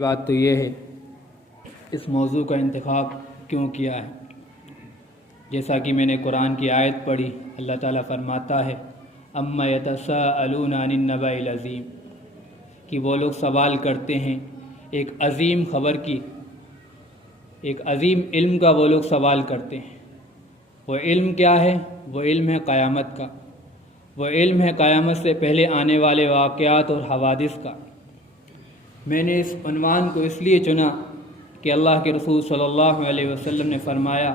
بات تو یہ ہے اس موضوع کا انتخاب کیوں کیا ہے۔ جیسا کہ میں نے قرآن کی آیت پڑھی، اللہ تعالیٰ فرماتا ہے اما یتساءلون عن النبأ العظیم، کہ وہ لوگ سوال کرتے ہیں ایک عظیم خبر کی، ایک عظیم علم کا وہ لوگ سوال کرتے ہیں۔ وہ علم کیا ہے؟ وہ علم ہے قیامت کا، وہ علم ہے قیامت سے پہلے آنے والے واقعات اور حوادث کا۔ میں نے اس عنوان کو اس لیے چنا کہ اللہ کے رسول صلی اللہ علیہ وسلم نے فرمایا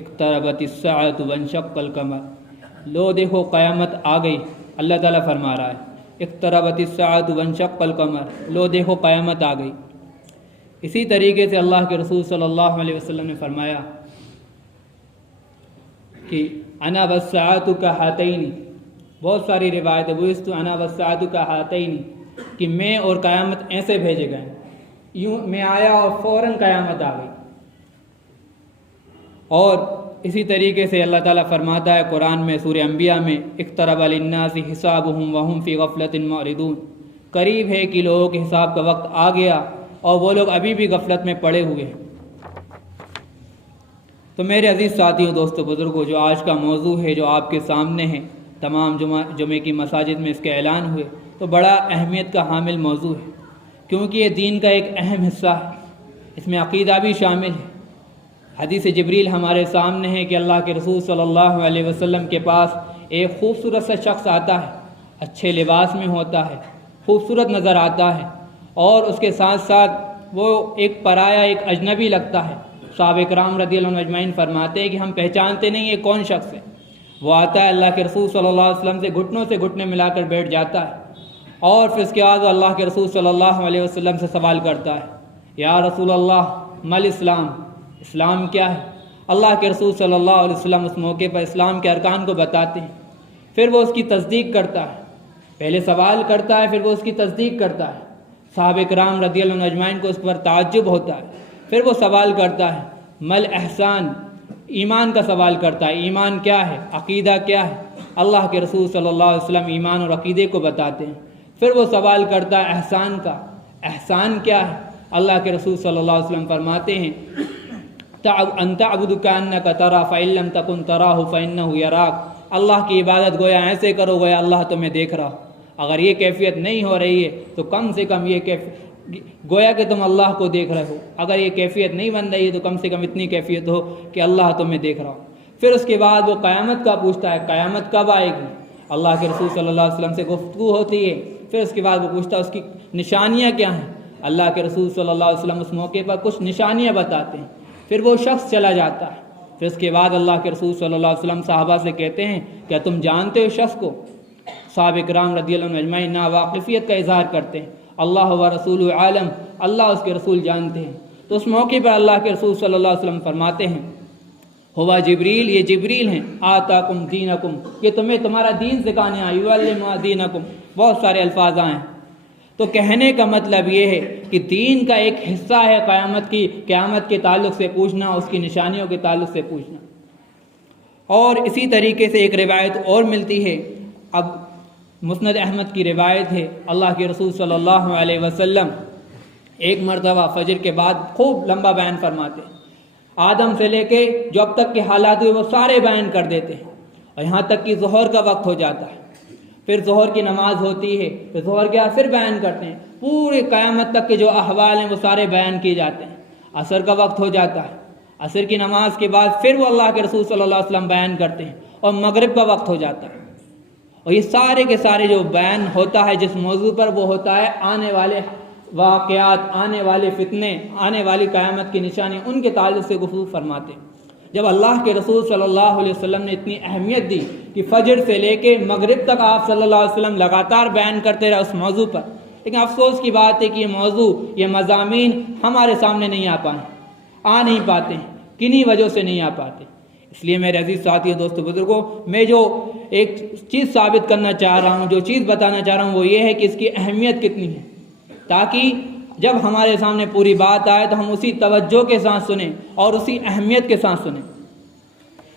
اقتربت الساعۃ وانشق القمر، لو دیکھو قیامت آ گئی۔ اللہ تعالیٰ فرما رہا ہے اقتربت الساعۃ وانشق القمر، لو دیکھو قیامت آ گئی۔ اسی طریقے سے اللہ کے رسول صلی اللہ علیہ وسلم نے فرمایا کہ انا والساعۃ کہاتین، بہت ساری روایت ہے، بعثت انا والساعۃ کہاتین، کہ میں اور قیامت ایسے بھیجے گئے، یوں میں آیا اور فوراً قیامت آ گئی۔ اور اسی طریقے سے اللہ تعالیٰ فرماتا ہے قرآن میں سورہ انبیاء میں اقترب للناس حسابهم وهم فی غفلۃ معرضون، قریب ہے کہ لوگوں کے حساب کا وقت آ گیا اور وہ لوگ ابھی بھی غفلت میں پڑے ہوئے ہیں۔ تو میرے عزیز ساتھیوں، دوستوں، بزرگوں، جو آج کا موضوع ہے جو آپ کے سامنے ہے، تمام جمعے کی مساجد میں اس کے اعلان ہوئے، تو بڑا اہمیت کا حامل موضوع ہے، کیونکہ یہ دین کا ایک اہم حصہ ہے، اس میں عقیدہ بھی شامل ہے۔ حدیث جبریل ہمارے سامنے ہے کہ اللہ کے رسول صلی اللہ علیہ وسلم کے پاس ایک خوبصورت سا شخص آتا ہے، اچھے لباس میں ہوتا ہے، خوبصورت نظر آتا ہے، اور اس کے ساتھ ساتھ وہ ایک پرایا، ایک اجنبی لگتا ہے۔ صحابہ کرام رضی اللہ عنہ اجمعین فرماتے ہیں کہ ہم پہچانتے نہیں یہ کون شخص ہے۔ وہ آتا ہے، اللہ کے رسول صلی اللہ علیہ وسلم سے گھٹنوں سے گھٹنے ملا کر بیٹھ جاتا ہے، اور پھر اس کے بعد اللہ کے رسول صلی اللہ علیہ وسلم سے سوال کرتا ہے، یا رسول اللہ مل اسلام، اسلام کیا ہے؟ اللہ کے رسول صلی اللہ علیہ وسلم اس موقع پر اسلام کے ارکان کو بتاتے ہیں، پھر وہ اس کی تصدیق کرتا ہے۔ پہلے سوال کرتا ہے، پھر وہ اس کی تصدیق کرتا ہے۔ صحابہ کرام رضی اللہ عنہ اجمعین کو اس پر تعجب ہوتا ہے، پھر وہ سوال کرتا ہے مل احسان، ایمان کا سوال کرتا ہے، ایمان کیا ہے، عقیدہ کیا ہے؟ اللہ کے رسول صلی اللہ علیہ وسلم ایمان اور عقیدے کو بتاتے ہیں۔ پھر وہ سوال کرتا ہے احسان کا، احسان کیا ہے؟ اللہ کے رسول صلی اللہ علیہ وسلم فرماتے ہیں ان تعبد کانک تراہ فإن لم تکن تراہ فإنہ یراک، اللہ کی عبادت گویا ایسے کرو گویا اللہ تمہیں دیکھ رہا ہو۔ اگر یہ کیفیت نہیں ہو رہی ہے تو کم سے کم یہ گویا کہ تم اللہ کو دیکھ رہے ہو۔ اگر یہ کیفیت نہیں بن رہی ہے تو کم سے کم اتنی کیفیت ہو کہ اللہ تمہیں دیکھ رہا ہو۔ پھر اس کے بعد وہ قیامت کا پوچھتا ہے، قیامت کب آئے گی؟ اللہ کے رسول صلی اللہ علیہ وسلم سے گفتگو ہوتی ہے، پھر اس کے بعد وہ پوچھتا ہے اس کی نشانیاں کیا ہیں؟ اللہ کے رسول صلی اللہ علیہ وسلم اس موقع پر کچھ نشانیاں بتاتے ہیں، پھر وہ شخص چلا جاتا ہے۔ پھر اس کے بعد اللہ کے رسول صلی اللہ علیہ وسلم صحابہ سے کہتے ہیں کیا تم جانتے ہو شخص کو؟ صحابہ کرام رضی اللہ عنہ اجمعین ناواقفیت کا اظہار کرتے ہیں، اللہ و رسول عالم، اللہ اس کے رسول جانتے ہیں۔ تو اس موقع پر اللہ کے رسول صلی اللہ علیہ وسلم فرماتے ہیں ہوا جبریل، یہ جبریل ہیں، آتاکم دینکم، یہ تمہیں تمہارا دین سکھانے آئے، یعلم دینکم، بہت سارے الفاظ آئے ہیں۔ تو کہنے کا مطلب یہ ہے کہ دین کا ایک حصہ ہے قیامت کے تعلق سے پوچھنا، اس کی نشانیوں کے تعلق سے پوچھنا۔ اور اسی طریقے سے ایک روایت اور ملتی ہے، اب مسند احمد کی روایت ہے، اللہ کے رسول صلی اللہ علیہ وسلم ایک مرتبہ فجر کے بعد خوب لمبا بیان فرماتے ہیں، آدم سے لے کے جو اب تک کے حالات ہوئے وہ سارے بیان کر دیتے ہیں، اور یہاں تک کہ ظہر کا وقت ہو جاتا ہے۔ پھر ظہر کی نماز ہوتی ہے، پھر ظہر کے بعد پھر بیان کرتے ہیں، پورے قیامت تک کے جو احوال ہیں وہ سارے بیان کیے جاتے ہیں۔ عصر کا وقت ہو جاتا ہے، عصر کی نماز کے بعد پھر وہ اللہ کے رسول صلی اللہ علیہ وسلم بیان کرتے ہیں، اور مغرب کا وقت ہو جاتا ہے۔ اور یہ سارے کے سارے جو بیان ہوتا ہے جس موضوع پر، وہ ہوتا ہے آنے والے واقعات، آنے والے فتنے، آنے والی قیامت کی نشانی، ان کے تعلق سے گفتگو فرماتے ہیں۔ جب اللہ کے رسول صلی اللہ علیہ وسلم نے اتنی اہمیت دی کہ فجر سے لے کے مغرب تک آپ صلی اللہ علیہ وسلم لگاتار بیان کرتے رہے اس موضوع پر، لیکن افسوس کی بات ہے کہ یہ موضوع، یہ مضامین ہمارے سامنے نہیں آ نہیں پاتے ہیں، کنہی وجہ سے نہیں آ پاتے۔ اس لیے میرے عزیز ساتھیوں، دوستوں، بزرگوں، میں جو ایک چیز ثابت کرنا چاہ رہا ہوں، جو چیز بتانا چاہ رہا ہوں، وہ یہ ہے کہ اس کی اہمیت کتنی ہے، تاکہ جب ہمارے سامنے پوری بات آئے تو ہم اسی توجہ کے ساتھ سنیں اور اسی اہمیت کے ساتھ سنیں۔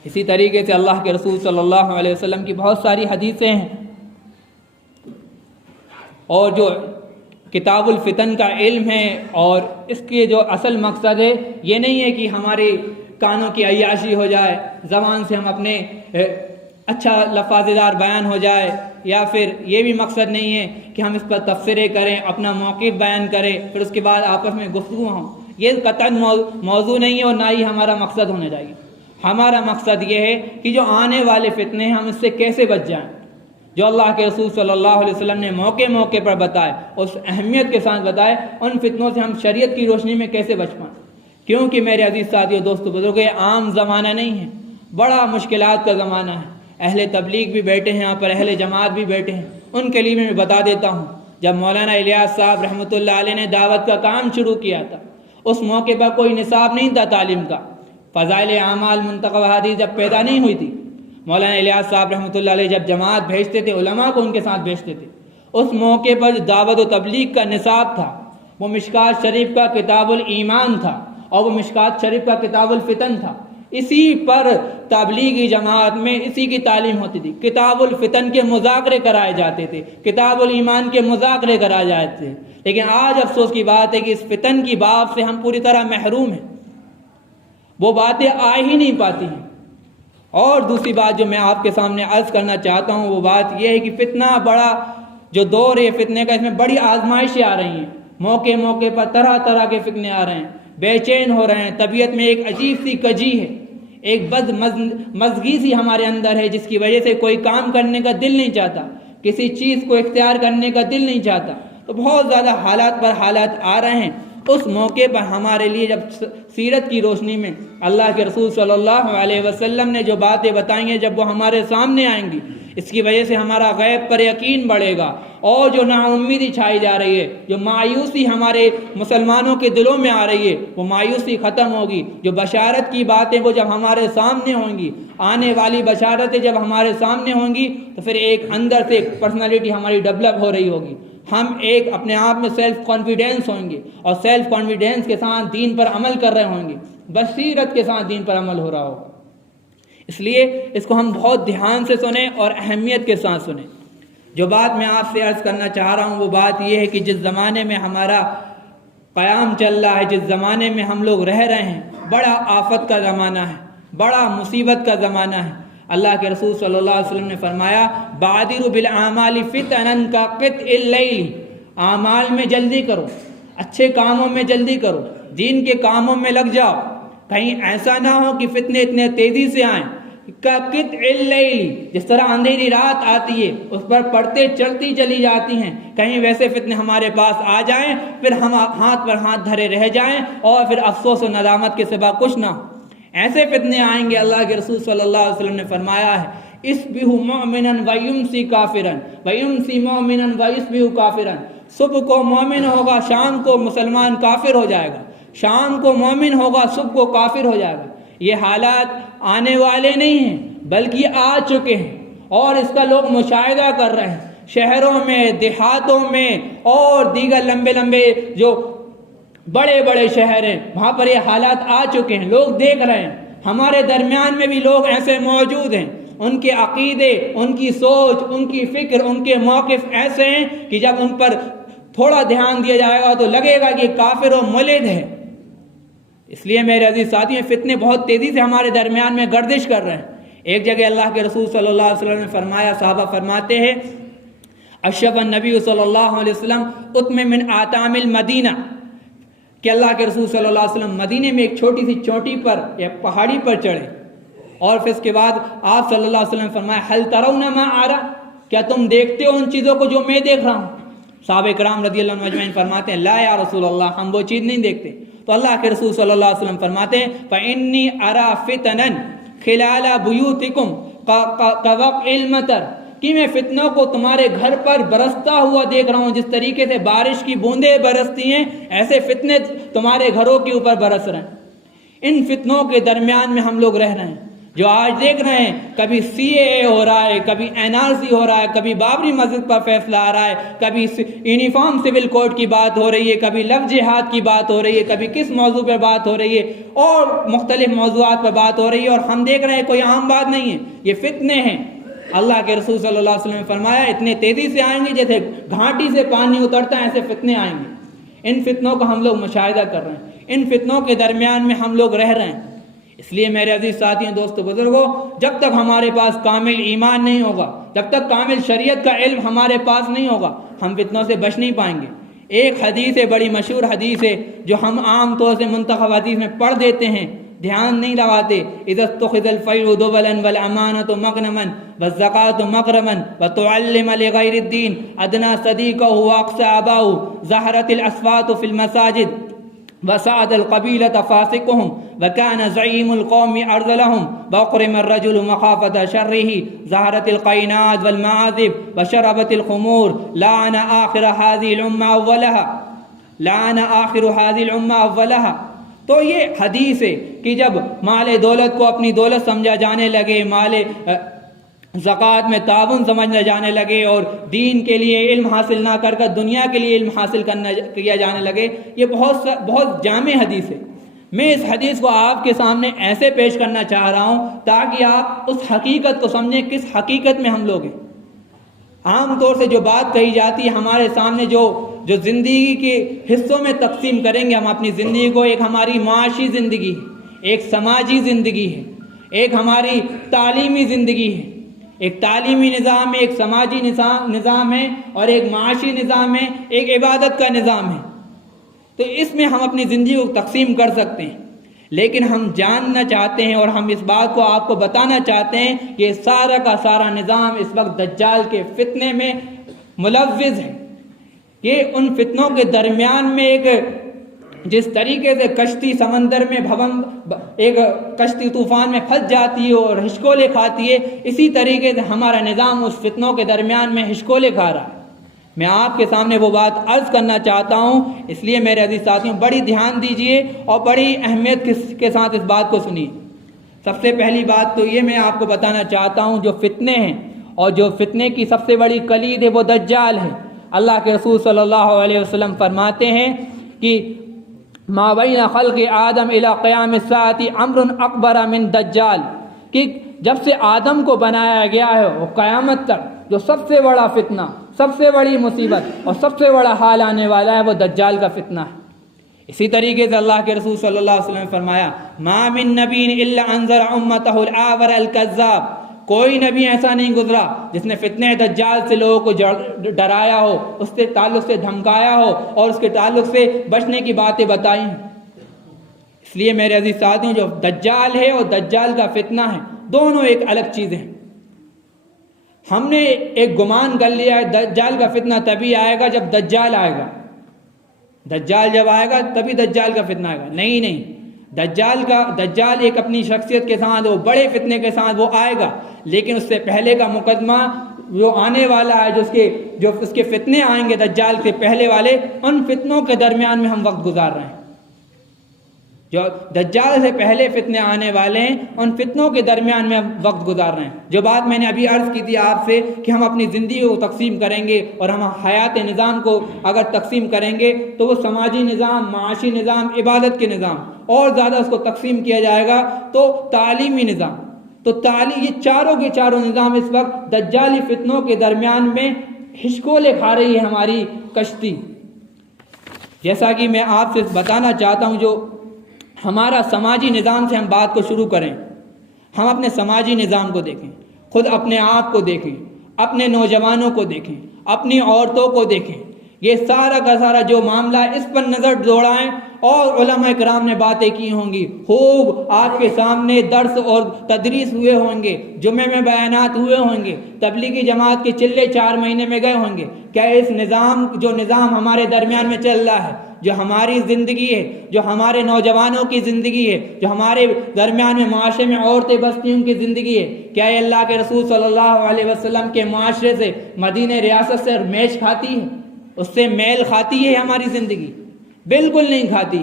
اسی طریقے سے اللہ کے رسول صلی اللہ علیہ وسلم کی بہت ساری حدیثیں ہیں، اور جو کتاب الفتن کا علم ہے، اور اس کے جو اصل مقصد ہے یہ نہیں ہے کہ ہمارے کانوں کی عیاشی ہو جائے، زبان سے ہم اپنے اچھا لفاظ دار بیان ہو جائے، یا پھر یہ بھی مقصد نہیں ہے کہ ہم اس پر تبصرے کریں، اپنا موقف بیان کریں، پھر اس کے بعد آپس میں گفتگو ہوں۔ یہ قطعاً موضوع نہیں ہے، اور نہ ہی ہمارا مقصد ہونا چاہیے۔ ہمارا مقصد یہ ہے کہ جو آنے والے فتنے ہیں ہم اس سے کیسے بچ جائیں، جو اللہ کے رسول صلی اللہ علیہ وسلم نے موقع موقع پر بتائے، اس اہمیت کے ساتھ بتائے، ان فتنوں سے ہم شریعت کی روشنی میں کیسے بچ پائیں۔ کیونکہ میرے عزیز ساتھیو، دوستو، بزرگو، یہ عام زمانہ نہیں ہے، بڑا مشکلات کا زمانہ ہے۔ اہل تبلیغ بھی بیٹھے ہیں یہاں پر، اہل جماعت بھی بیٹھے ہیں، ان کے لیے میں بتا دیتا ہوں، جب مولانا الیاس صاحب رحمۃ اللہ علیہ نے دعوت کا کام شروع کیا تھا، اس موقع پر کوئی نصاب نہیں تھا تعلیم کا، فضائل اعمال منتخب حدیث جب پیدا نہیں ہوئی تھی، مولانا الیاس صاحب رحمۃ اللہ علیہ جب جماعت بھیجتے تھے، علماء کو ان کے ساتھ بھیجتے تھے، اس موقع پر دعوت و تبلیغ کا نصاب تھا، وہ مشکات شریف کا کتاب الایمان تھا، اور وہ مشکات شریف کا کتاب الفتن تھا۔ اسی پر تبلیغی جماعت میں اسی کی تعلیم ہوتی تھی، کتاب الفتن کے مذاکرے کرائے جاتے تھے، کتاب الایمان کے مذاکرے کرائے جاتے تھے۔ لیکن آج افسوس کی بات ہے کہ اس فتن کی باب سے ہم پوری طرح محروم ہیں، وہ باتیں آ ہی نہیں پاتی ہیں۔ اور دوسری بات جو میں آپ کے سامنے عرض کرنا چاہتا ہوں، وہ بات یہ ہے کہ فتنہ بڑا جو دور ہے فتنے کا، اس میں بڑی آزمائشیں آ رہی ہیں، موقع موقع پر طرح طرح کے فتنے آ رہے ہیں، بے چین ہو رہے ہیں، طبیعت میں ایک عجیب سی کجی ہے، ایک بد مزگی سی ہمارے اندر ہے، جس کی وجہ سے کوئی کام کرنے کا دل نہیں چاہتا، کسی چیز کو اختیار کرنے کا دل نہیں چاہتا، تو بہت زیادہ حالات پر حالات آ رہے ہیں۔ اس موقع پر ہمارے لیے جب سیرت کی روشنی میں اللہ کے رسول صلی اللہ علیہ وسلم نے جو باتیں بتائی ہیں، جب وہ ہمارے سامنے آئیں گی، اس کی وجہ سے ہمارا غیب پر یقین بڑھے گا، اور جو نا امیدی چھائی جا رہی ہے، جو مایوسی ہمارے مسلمانوں کے دلوں میں آ رہی ہے، وہ مایوسی ختم ہوگی۔ جو بشارت کی باتیں وہ جب ہمارے سامنے ہوں گی، آنے والی بشارتیں جب ہمارے سامنے ہوں گی، تو پھر ایک اندر سے ایک پرسنالٹی ہماری ڈیولپ ہو رہی ہوگی، ہم ایک اپنے آپ میں سیلف کانفیڈینس ہوں گے، اور سیلف کانفیڈینس کے ساتھ دین پر عمل کر رہے ہوں گے، بصیرت کے ساتھ دین پر عمل ہو رہا ہوگا۔ اس لیے اس کو ہم بہت دھیان سے سنیں اور اہمیت کے ساتھ سنیں۔ جو بات میں آپ سے عرض کرنا چاہ رہا ہوں وہ بات یہ ہے کہ جس زمانے میں ہمارا قیام چل رہا ہے، جس زمانے میں ہم لوگ رہ رہے ہیں، بڑا آفت کا زمانہ ہے، بڑا مصیبت کا زمانہ ہے۔ اللہ کے رسول صلی اللہ علیہ وسلم نے فرمایا، بادروا بالاعمال فتنا کقطع اللیل، اعمال میں جلدی کرو، اچھے کاموں میں جلدی کرو، دین کے کاموں میں لگ جاؤ، کہیں ایسا نہ ہو کہ فتنے اتنے تیزی سے آئیں۔ کقطع اللیل، جس طرح اندھیری رات آتی ہے اس پر پڑتے چلتی چلی جاتی ہیں، کہیں ویسے فتنے ہمارے پاس آ جائیں، پھر ہم ہاتھ پر ہاتھ دھرے رہ جائیں، اور پھر افسوس و ندامت کے سوا کچھ نہ ہو۔ ایسے فتنے آئیں گے، اللہ کے رسول صلی اللہ علیہ وسلم نے فرمایا ہے، اصبحوا مؤمنا ویمسی کافرا ویمسی مؤمنا ویصبح کافرا، صبح کو مومن ہوگا، شام کو مسلمان کافر ہو جائے گا، شام کو مومن ہوگا، صبح کو کافر ہو جائے گا۔ یہ حالات آنے والے نہیں ہیں بلکہ آ چکے ہیں، اور اس کا لوگ مشاہدہ کر رہے ہیں، شہروں میں، دیہاتوں میں، اور دیگر لمبے لمبے جو بڑے بڑے شہر ہیں وہاں پر یہ حالات آ چکے ہیں، لوگ دیکھ رہے ہیں۔ ہمارے درمیان میں بھی لوگ ایسے موجود ہیں، ان کے عقیدے، ان کی سوچ، ان کی فکر، ان کے موقف ایسے ہیں کہ جب ان پر تھوڑا دھیان دیا جائے گا تو لگے گا کہ کافر و ملحد ہے۔ اس لیے میرے عزیز ساتھی، فتنے بہت تیزی سے ہمارے درمیان میں گردش کر رہے ہیں۔ ایک جگہ اللہ کے رسول صلی اللہ علیہ وسلم نے فرمایا، صحابہ فرماتے ہیں، اشرف النبی صلی اللہ علیہ وسلم اتم من آتام المدینہ، کہ اللہ کے رسول صلی اللہ علیہ وسلم مدینے میں ایک چھوٹی سی چوٹی پر یا پہاڑی پر چڑھے، اور پھر اس کے بعد آپ صلی اللہ علیہ وسلم فرمایا، حل ترون ما ارى، کیا تم دیکھتے ہو ان چیزوں کو جو میں دیکھ رہا ہوں؟ صحابہ کرام رضی اللہ عنہم اجمعین فرماتے ہیں، لا یا رسول اللہ، ہم وہ چیز نہیں دیکھتے۔ تو اللہ کے رسول صلی اللہ علیہ وسلم فرماتے ہیں، فإنی أرى فتنا خلال بیوتکم كوقع المطر، کہ میں فتنوں کو تمہارے گھر پر برستا ہوا دیکھ رہا ہوں، جس طریقے سے بارش کی بوندیں برستی ہیں ایسے فتنے تمہارے گھروں کے اوپر برس رہے ہیں۔ ان فتنوں کے درمیان میں ہم لوگ رہ رہے ہیں، جو آج دیکھ رہے ہیں، کبھی CAA ہو رہا ہے، کبھی NRC ہو رہا ہے، کبھی بابری مسجد پر فیصلہ آ رہا ہے، کبھی یونیفارم سول کوڈ کی بات ہو رہی ہے، کبھی لفظ جہاد کی بات ہو رہی ہے، کبھی کس موضوع پر بات ہو رہی ہے، اور مختلف موضوعات پر بات ہو رہی ہے، اور ہم دیکھ رہے ہیں کوئی عام بات نہیں ہے، یہ فتنے ہیں۔ اللہ کے رسول صلی اللہ علیہ وسلم نے فرمایا اتنے تیزی سے آئیں گے جیسے گھاٹی سے پانی اترتا ہے، ایسے فتنے آئیں گے۔ ان فتنوں کا ہم لوگ مشاہدہ کر رہے ہیں، ان فتنوں کے درمیان میں ہم لوگ رہ رہے ہیں۔ اس لیے میرے عزیز ساتھیوں، دوستو، بزرگوں، جب تک ہمارے پاس کامل ایمان نہیں ہوگا، جب تک کامل شریعت کا علم ہمارے پاس نہیں ہوگا، ہم فتنوں سے بچ نہیں پائیں گے۔ ایک حدیث ہے، بڑی مشہور حدیث ہے، جو ہم عام طور سے منتخب حدیث میں پڑھ دیتے ہیں، دھیان نہیں لگاتے۔ اذا اتخذ الفیء دبلا والامانۃ مغنما والزکاۃ مغرما وتعلم لغیر الدین ادنی صدیقہ واقصى اباہ ظہرت الاصوات فی المساجد وسعد القبیلۃ فاسقهم وكان زعيم القوم ارذلهم وأقرم الرجل مخافة شره ظهرت القينات والمعازف وشربت الخمور لعن آخر هذه الأمة أولها۔ تو یہ حدیث ہے کہ جب مال دولت کو اپنی دولت سمجھا جانے لگے، مال زکوٰۃ میں تعاون سمجھنے جانے لگے، اور دین کے لیے علم حاصل نہ کر کر دنیا کے لیے علم حاصل کیا جانے لگے، یہ بہت جامع حدیث ہے۔ میں اس حدیث کو آپ کے سامنے ایسے پیش کرنا چاہ رہا ہوں تاکہ آپ اس حقیقت کو سمجھیں، کس حقیقت میں ہم لوگ ہیں۔ عام طور سے جو بات کہی جاتی ہے ہمارے سامنے، جو زندگی کے حصوں میں تقسیم کریں گے ہم اپنی زندگی کو، ایک ہماری معاشی زندگی ہے، ایک سماجی زندگی ہے، ایک ہماری تعلیمی زندگی ہے، ایک تعلیمی نظام ہے، ایک سماجی نظام ہے، اور ایک معاشی نظام ہے، ایک عبادت کا نظام ہے۔ تو اس میں ہم اپنی زندگی کو تقسیم کر سکتے ہیں، لیکن ہم جاننا چاہتے ہیں اور ہم اس بات کو آپ کو بتانا چاہتے ہیں کہ سارا کا سارا نظام اس وقت دجال کے فتنے میں ملوث ہے۔ یہ ان فتنوں کے درمیان میں ایک جس طریقے سے کشتی سمندر میں ایک کشتی طوفان میں پھنس جاتی ہے اور ہچکولے کھاتی ہے، اسی طریقے سے ہمارا نظام اس فتنوں کے درمیان میں ہچکولے کھا رہا ہے۔ میں آپ کے سامنے وہ بات عرض کرنا چاہتا ہوں، اس لیے میرے عزیز ساتھیوں بڑی دھیان دیجئے اور بڑی اہمیت کے ساتھ اس بات کو سنیے۔ سب سے پہلی بات تو یہ میں آپ کو بتانا چاہتا ہوں، جو فتنے ہیں اور جو فتنے کی سب سے بڑی کلید ہے وہ دجال ہے۔ اللہ کے رسول صلی اللہ علیہ وسلم فرماتے ہیں کہ ما بین خلق آدم الی قیام الساعۃ امر اکبر من دجال، کہ جب سے آدم کو بنایا گیا ہے وہ قیامت تک جو سب سے بڑا فتنہ، سب سے بڑی مصیبت اور سب سے بڑا حال آنے والا ہے وہ دجال کا فتنہ ہے۔ اسی طریقے سے اللہ کے رسول صلی اللہ علیہ وسلم نے فرمایا ما من نبی الا انذر امتہ الاعور الکذاب، کوئی نبی ایسا نہیں گزرا جس نے فتنہ دجال سے لوگوں کو ڈرایا ہو، اس کے تعلق سے دھمکایا ہو اور اس کے تعلق سے بچنے کی باتیں بتائی ہیں۔ اس لیے میرے عزیز ساتھیوں، جو دجال ہے اور دجال کا فتنہ ہے، دونوں ایک الگ چیزیں ہیں۔ ہم نے ایک گمان کر لیا ہے دجال کا فتنہ تبھی آئے گا جب دجال آئے گا، دجال جب آئے گا تبھی دجال کا فتنہ آئے گا۔ نہیں، دجال ایک اپنی شخصیت کے ساتھ، وہ بڑے فتنے کے ساتھ وہ آئے گا، لیکن اس سے پہلے کا مقدمہ جو آنے والا ہے، جو اس کے فتنے آئیں گے دجال سے پہلے والے، ان فتنوں کے درمیان میں ہم وقت گزار رہے ہیں۔ جو دجال سے پہلے فتنے آنے والے ہیں، ان فتنوں کے درمیان میں وقت گزار رہے ہیں۔ جو بات میں نے ابھی عرض کی تھی آپ سے کہ ہم اپنی زندگی کو تقسیم کریں گے اور ہم حیات نظام کو اگر تقسیم کریں گے تو وہ سماجی نظام، معاشی نظام، عبادت کے نظام، اور زیادہ اس کو تقسیم کیا جائے گا تو تعلیمی نظام۔ تو یہ چاروں کے چاروں نظام اس وقت دجالی فتنوں کے درمیان میں ہچکولے کھا رہی ہے ہماری کشتی۔ جیسا کہ میں آپ سے بتانا چاہتا ہوں، جو ہمارا سماجی نظام سے ہم بات کو شروع کریں، ہم اپنے سماجی نظام کو دیکھیں، خود اپنے آپ کو دیکھیں، اپنے نوجوانوں کو دیکھیں، اپنی عورتوں کو دیکھیں، یہ سارا کا سارا جو معاملہ اس پر نظر دوڑائیں، اور علماء کرام نے باتیں کی ہوں گی، خوب آپ کے سامنے درس اور تدریس ہوئے ہوں گے، جمعے میں بیانات ہوئے ہوں گے، تبلیغی جماعت کے چلے 4 مہینے میں گئے ہوں گے۔ کیا اس نظام ہمارے درمیان میں چل رہا ہے، جو ہماری زندگی ہے، جو ہمارے نوجوانوں کی زندگی ہے، جو ہمارے درمیان میں معاشرے میں عورتیں بستیوں کی زندگی ہے، کیا یہ اللہ کے رسول صلی اللہ علیہ وسلم کے معاشرے سے، مدینہ ریاست سے میچ کھاتی ہے، اس سے میل کھاتی ہے ہماری زندگی؟ بالکل نہیں کھاتی۔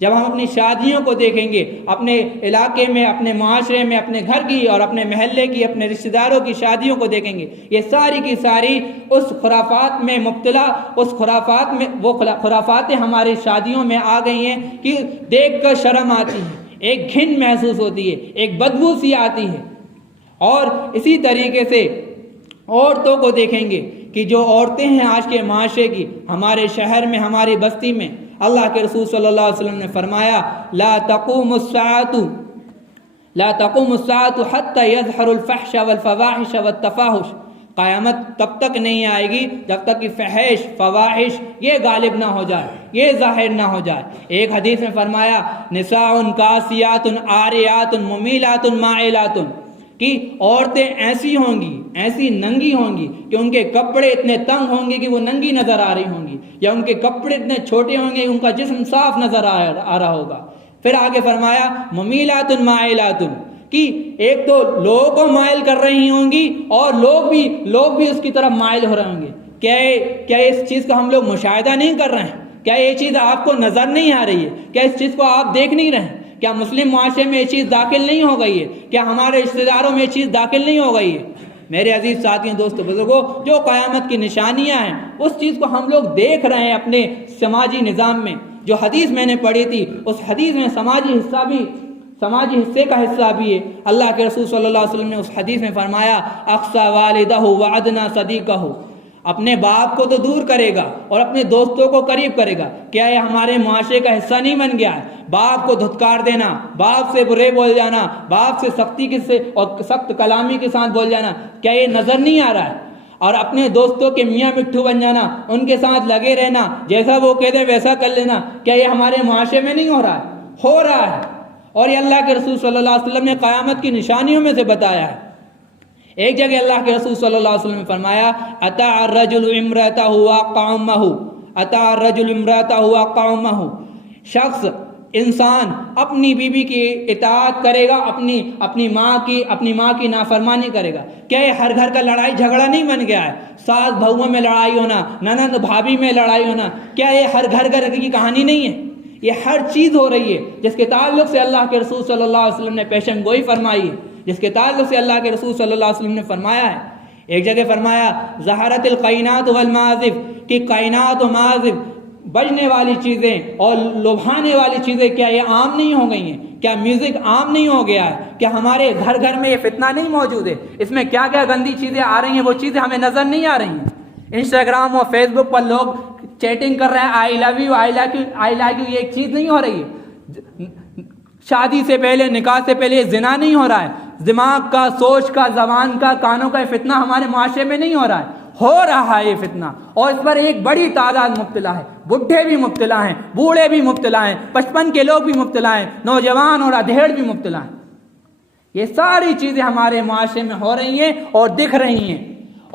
جب ہم اپنی شادیوں کو دیکھیں گے، اپنے علاقے میں، اپنے معاشرے میں، اپنے گھر کی اور اپنے محلے کی، اپنے رشتہ داروں کی شادیوں کو دیکھیں گے، یہ ساری کی ساری اس خرافات میں مبتلا، وہ خرافاتیں ہماری شادیوں میں آ گئی ہیں کہ دیکھ کر شرم آتی ہے، ایک گھن محسوس ہوتی ہے، ایک بدبو سی آتی ہے۔ اور اسی طریقے سے عورتوں کو دیکھیں گے کہ جو عورتیں ہیں آج کے معاشرے کی، ہمارے شہر میں، ہماری بستی میں، اللہ کے رسول صلی اللہ علیہ وسلم نے فرمایا لا تقوم الساعة حتى يظهر الفحش والفواحش والتفاحش، قیامت تب تک نہیں آئے گی جب تک کہ فحش، فواحش یہ غالب نہ ہو جائے، یہ ظاہر نہ ہو جائے۔ ایک حدیث میں فرمایا نساء کاسیات عاریات ممیلات مائلات، کہ عورتیں ایسی ہوں گی، ایسی ننگی ہوں گی کہ ان کے کپڑے اتنے تنگ ہوں گے کہ وہ ننگی نظر آ رہی ہوں گی، یا ان کے کپڑے اتنے چھوٹے ہوں گے کہ ان کا جسم صاف نظر آ رہا ہوگا۔ پھر آگے فرمایا ممیلات مائلات، کہ ایک تو لوگوں کو مائل کر رہی ہوں گی اور لوگ بھی اس کی طرف مائل ہو رہے ہوں گے۔ کیا اس چیز کا ہم لوگ مشاہدہ نہیں کر رہے ہیں؟ کیا یہ چیز آپ کو نظر نہیں آ رہی ہے؟ کیا اس چیز کو آپ دیکھ نہیں رہے ہیں؟ کیا مسلم معاشرے میں یہ چیز داخل نہیں ہو گئی ہے؟ کیا ہمارے رشتہ داروں میں یہ چیز داخل نہیں ہو گئی ہے؟ میرے عزیز ساتھیوں، دوستوں، بزرگوں، جو قیامت کی نشانیاں ہیں اس چیز کو ہم لوگ دیکھ رہے ہیں اپنے سماجی نظام میں۔ جو حدیث میں نے پڑھی تھی اس حدیث میں سماجی حصے کا حصہ بھی ہے۔ اللہ کے رسول صلی اللہ علیہ وسلم نے اس حدیث میں فرمایا اقصى والدہ وادنى صدیقہ، اپنے باپ کو تو دور کرے گا اور اپنے دوستوں کو قریب کرے گا۔ کیا یہ ہمارے معاشرے کا حصہ نہیں بن گیا ہے؟ باپ کو دھتکار دینا، باپ سے برے بول جانا، باپ سے سختی سے اور سخت کلامی کے ساتھ بول جانا، کیا یہ نظر نہیں آ رہا ہے؟ اور اپنے دوستوں کے میاں مٹھو بن جانا، ان کے ساتھ لگے رہنا، جیسا وہ کہتے ویسا کر لینا، کیا یہ ہمارے معاشرے میں نہیں ہو رہا ہے؟ ہو رہا ہے، اور یہ اللہ کے رسول صلی اللہ علیہ وسلم نے قیامت کی نشانیوں میں سے بتایا ہے۔ ایک جگہ اللہ کے رسول صلی اللہ علیہ وسلم نے فرمایا اطاع الرجل امرأته وقع امه، اطاع الرجل امرأته وقع امه، شخص، انسان اپنی بیوی کی اطاعت کرے گا، اپنی ماں کی نافرمانی کرے گا۔ کیا یہ ہر گھر کا لڑائی جھگڑا نہیں بن گیا ہے؟ ساس بہوؤں میں لڑائی ہونا، ننند بھابھی میں لڑائی ہونا، کیا یہ ہر گھر کی کہانی نہیں ہے؟ یہ ہر چیز ہو رہی ہے جس کے تعلق سے اللہ کے رسول صلی اللہ علیہ وسلم نے پیشن گوئی فرمائی ہے، جس کے تعلق سے اللہ کے رسول صلی اللہ علیہ وسلم نے فرمایا ہے۔ ایک جگہ فرمایا ظہرت القینات والمعازف، کہ کائنات و معازف، بجنے والی چیزیں اور لبھانے والی چیزیں کیا یہ عام نہیں ہو گئی ہیں؟ کیا میوزک عام نہیں ہو گیا ہے؟ کیا ہمارے گھر گھر میں یہ فتنہ نہیں موجود ہے؟ اس میں کیا کیا گندی چیزیں آ رہی ہیں، وہ چیزیں ہمیں نظر نہیں آ رہی ہیں؟ انسٹاگرام اور فیس بک پر لوگ چیٹنگ کر رہے ہیں، I love you, I like you, I like you, یہ ایک چیز نہیں ہو رہی ہے؟ شادی سے پہلے، نکاح سے پہلے یہ زنا نہیں ہو رہا ہے؟ دماغ کا، سوچ کا، زبان کا، کانوں کا یہ فتنہ ہمارے معاشرے میں نہیں ہو رہا ہے؟ ہو رہا ہے یہ فتنہ، اور اس پر ایک بڑی تعداد مبتلا ہے۔ بڈھے بھی مبتلا ہیں، بوڑھے بھی مبتلا ہیں، 55 کے لوگ بھی مبتلا ہیں، نوجوان اور ادھیڑ بھی مبتلا ہیں۔ یہ ساری چیزیں ہمارے معاشرے میں ہو رہی ہیں اور دکھ رہی ہیں،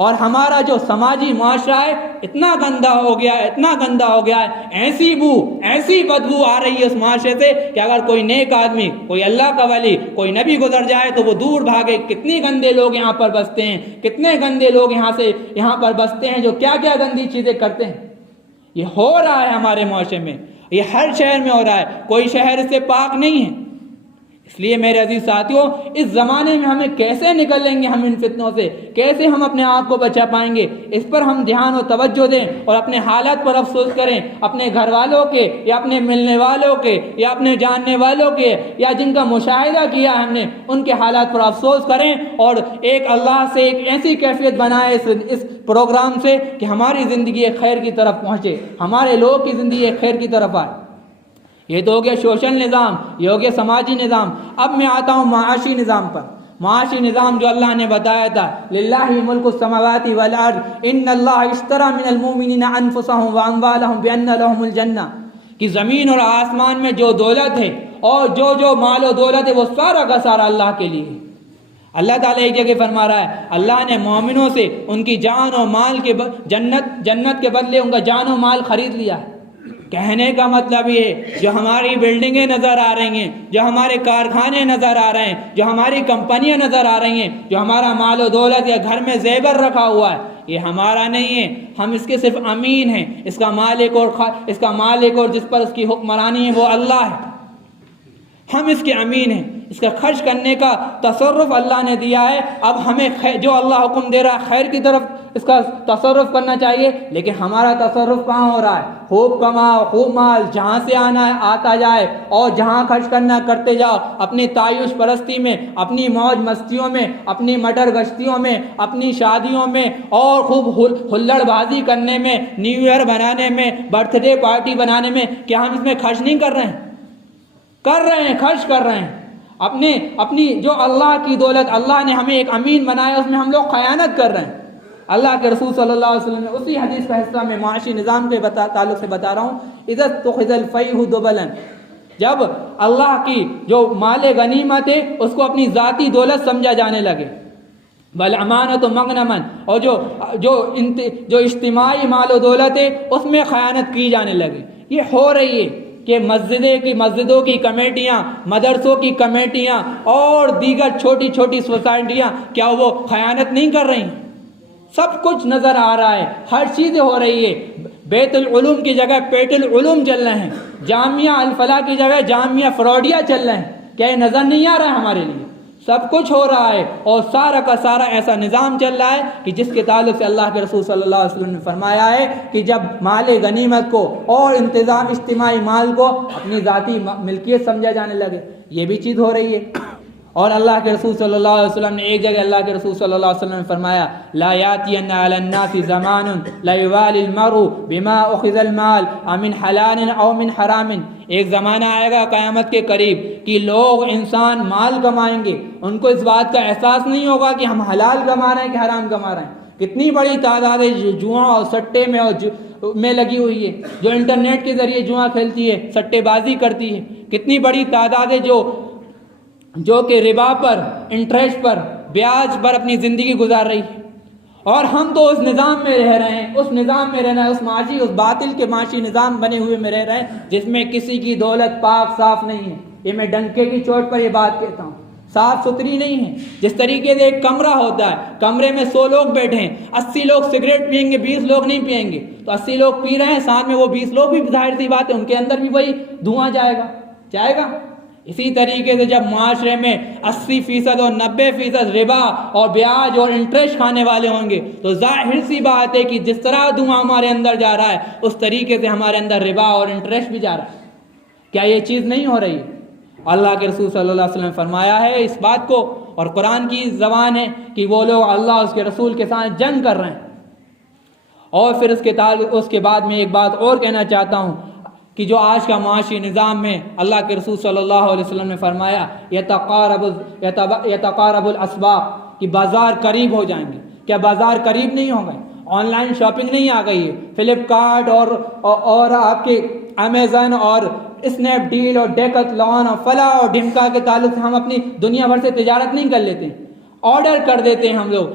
اور ہمارا جو سماجی معاشرہ ہے اتنا گندا ہو گیا ہے، اتنا گندا ہو گیا ہے، ایسی بدبو آ رہی ہے اس معاشرے سے کہ اگر کوئی نیک آدمی، کوئی اللہ کا ولی، کوئی نبی گزر جائے تو وہ دور بھاگے۔ کتنے گندے لوگ یہاں پر بستے ہیں، کتنے گندے لوگ یہاں پر بستے ہیں جو کیا کیا گندی چیزیں کرتے ہیں۔ یہ ہو رہا ہے ہمارے معاشرے میں، یہ ہر شہر میں ہو رہا ہے، کوئی شہر سے پاک نہیں ہے۔ اس لیے میرے عزیز ساتھیوں، اس زمانے میں ہمیں کیسے نکلیں گے ہم ان فتنوں سے، کیسے ہم اپنے آپ کو بچا پائیں گے، اس پر ہم دھیان و توجہ دیں اور اپنے حالات پر افسوس کریں، اپنے گھر والوں کے یا اپنے ملنے والوں کے یا اپنے جاننے والوں کے یا جن کا مشاہدہ کیا ہم نے ان کے حالات پر افسوس کریں، اور ایک اللہ سے ایک ایسی کیفیت بنائے اس پروگرام سے کہ ہماری زندگی ایک خیر کی طرف پہنچے، ہمارے لوگ کی زندگی ایک خیر کی طرف آئے۔ یہ تو ہو گیا سوشل نظام، یہ ہو گیا سماجی نظام۔ اب میں آتا ہوں معاشی نظام پر۔ معاشی نظام جو اللہ نے بتایا تھا للہ ملک السماوات والارض ان اللہ اشتری من المؤمنین انفسهم واموالهم بان لهم الجنہ، کہ زمین اور آسمان میں جو دولت ہے اور جو مال و دولت ہے وہ سارا کا سارا اللہ کے لیے ہے۔ اللہ تعالیٰ ایک جگہ فرما رہا ہے اللہ نے مومنوں سے ان کی جان و مال کے جنت کے بدلے ان کا جان و مال خرید لیا ہے۔ کہنے کا مطلب یہ ہے جو ہماری بلڈنگیں نظر آ رہی ہیں، جو ہمارے کارخانے نظر آ رہے ہیں، جو ہماری کمپنیاں نظر آ رہی ہیں، جو ہمارا مال و دولت یا گھر میں زیور رکھا ہوا ہے، یہ ہمارا نہیں ہے، ہم اس کے صرف امین ہیں۔ اس کا مالک اور جس پر اس کی حکمرانی ہے وہ اللہ ہے، ہم اس کے امین ہیں۔ اس کا خرچ کرنے کا تصرف اللہ نے دیا ہے۔ اب ہمیں جو اللہ حکم دے رہا ہے خیر کی طرف اس کا تصرف کرنا چاہیے، لیکن ہمارا تصرف کہاں ہو رہا ہے؟ خوب کماؤ، خوب مال جہاں سے آنا ہے آتا جائے، اور جہاں خرچ کرنا کرتے جاؤ، اپنی تعیش پرستی میں، اپنی موج مستیوں میں، اپنی مٹر گشتیوں میں، اپنی شادیوں میں، اور خوب ہلڑ بازی کرنے میں، نیو ایئر بنانے میں، برتھ ڈے پارٹی بنانے میں۔ کیا ہم اس میں خرچ نہیں کر رہے ہیں؟ کر رہے ہیں، خرچ کر رہے ہیں۔ اپنی جو اللہ کی دولت، اللہ نے ہمیں ایک امین بنایا، اس میں ہم لوگ خیانت کر رہے ہیں۔ اللہ کے رسول صلی اللہ علیہ وسلم نے اسی حدیث کا حصہ میں معاشی نظام کے تعلق سے بتا رہا ہوں، اذا اتخذ الفیء دبلا، جب اللہ کی جو مال غنیمت ہے اس کو اپنی ذاتی دولت سمجھا جانے لگے، والامانۃ مغنما، اور جو اجتماعی مال و دولت ہے اس میں خیانت کی جانے لگے۔ یہ ہو رہی ہے کہ مسجدوں کی کمیٹیاں، مدرسوں کی کمیٹیاں اور دیگر چھوٹی چھوٹی سوسائٹیاں، کیا وہ خیانت نہیں کر رہی؟ سب کچھ نظر آ رہا ہے، ہر چیز ہو رہی ہے۔ بیت العلوم کی جگہ پیٹ العلوم چل رہے ہیں، جامعہ الفلاح کی جگہ جامعہ فروڈیہ چل رہے ہیں۔ کیا یہ نظر نہیں آ رہا ہے ہمارے لیے؟ سب کچھ ہو رہا ہے، اور سارا کا سارا ایسا نظام چل رہا ہے کہ جس کے تعلق سے اللہ کے رسول صلی اللہ علیہ وسلم نے فرمایا ہے کہ جب مال غنیمت کو اور انتظام اجتماعی مال کو اپنی ذاتی ملکیت سمجھا جانے لگے، یہ بھی چیز ہو رہی ہے۔ اور اللہ کے رسول صلی اللہ علیہ وسلم نے ایک جگہ، اللہ کے رسول صلی اللہ علیہ وسلم نے فرمایا، لا یاتین علی الناس زمان لا یوالی المرء بما اخذ المال من حلال او من حرام، ایک زمانہ آئے گا قیامت کے قریب کہ لوگ، انسان مال کمائیں گے، ان کو اس بات کا احساس نہیں ہوگا کہ ہم حلال کما رہے ہیں کہ حرام کما رہے ہیں۔ کتنی بڑی تعداد ہے جو جوا اور سٹے میں لگی ہوئی ہے، جو انٹرنیٹ کے ذریعے جوا کھیلتی ہے، سٹے بازی کرتی ہے۔ کتنی بڑی تعداد ہے جو کہ ربا پر، انٹرسٹ پر، بیاج پر اپنی زندگی گزار رہی ہے۔ اور ہم تو اس نظام میں رہ رہے ہیں، اس نظام میں رہنا ہے، اس باطل کے معاشی نظام بنے ہوئے میں رہ رہے ہیں جس میں کسی کی دولت پاک صاف نہیں ہے۔ یہ میں ڈنکے کی چوٹ پر یہ بات کہتا ہوں، صاف ستھری نہیں ہے۔ جس طریقے سے ایک کمرہ ہوتا ہے، کمرے میں 100 لوگ بیٹھے ہیں، 80 لوگ سگریٹ پئیں گے، 20 لوگ نہیں پئیں گے، تو 80 لوگ پی رہے ہیں، ساتھ میں وہ 20 لوگ بھی، ظاہر سی بات ہے ان کے اندر بھی وہی دھواں جائے گا۔ اسی طریقے سے جب معاشرے میں 80% اور 90% ربا اور بیاج اور انٹرسٹ کھانے والے ہوں گے، تو ظاہر سی بات ہے کہ جس طرح دھواں ہمارے اندر جا رہا ہے اس طریقے سے ہمارے اندر ربا اور انٹرسٹ بھی جا رہا ہے۔ کیا یہ چیز نہیں ہو رہی؟ اللہ کے رسول صلی اللہ علیہ وسلم نے فرمایا ہے اس بات کو، اور قرآن کی زبان ہے کہ وہ لوگ اللہ اس کے رسول کے ساتھ جنگ کر رہے ہیں۔ اور پھر اس کے بعد میں ایک بات اور کہنا چاہتا ہوں کہ جو آج کا معاشی نظام میں اللہ کے رسول صلی اللہ علیہ وسلم نے فرمایا یتقارب الاسباق، کہ بازار قریب ہو جائیں گے۔ کیا بازار قریب نہیں ہو گئے؟ آن لائن شاپنگ نہیں آ گئی ہے؟ فلپ کارٹ اور آپ کے امیزن اور اسنیپ ڈیل اور ڈیکتھلون اور فلاں اور ڈھمکا کے تعلق سے ہم اپنی دنیا بھر سے تجارت نہیں کر لیتے ہیں، آرڈر کر دیتے ہیں ہم لوگ۔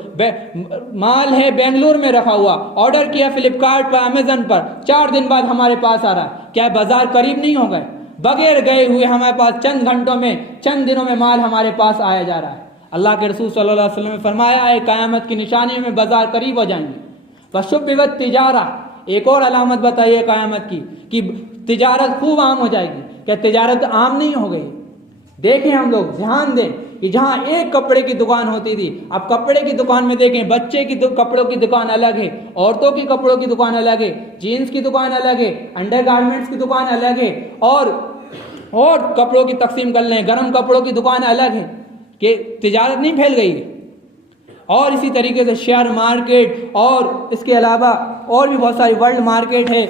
مال ہے بنگلور میں رکھا ہوا، آرڈر کیا فلپ کارٹ پر، امیزن پر، 4 دن بعد ہمارے پاس آ رہا ہے۔ کیا بازار قریب نہیں ہو گئے؟ بغیر گئے ہوئے ہمارے پاس چند گھنٹوں میں، چند دنوں میں مال ہمارے پاس آیا جا رہا ہے۔ اللہ کے رسول صلی اللہ علیہ وسلم نے فرمایا ہے قیامت کی نشانی میں بازار قریب ہو جائیں گے۔ وشببت تجارہ، ایک اور علامت بتائیے قیامت کی کہ تجارت خوب عام ہو جائے گی۔ کیا تجارت عام نہیں ہو گئی؟ دیکھیں ہم لوگ، دھیان دیں کہ جہاں ایک کپڑے کی دکان ہوتی تھی، اب کپڑے کی دکان میں دیکھیں بچے کی کپڑوں کی دکان الگ ہے، عورتوں کی کپڑوں کی دکان الگ ہے، جینس کی دکان الگ ہے، انڈر گارمنٹس کی دکان الگ ہے، اور کپڑوں کی تقسیم کر لیں، گرم کپڑوں کی دکان الگ ہے۔ کہ تجارت نہیں پھیل گئی ہے؟ اور اسی طریقے سے شیئر مارکیٹ اور اس کے علاوہ اور بھی بہت ساری ورلڈ مارکیٹ ہے،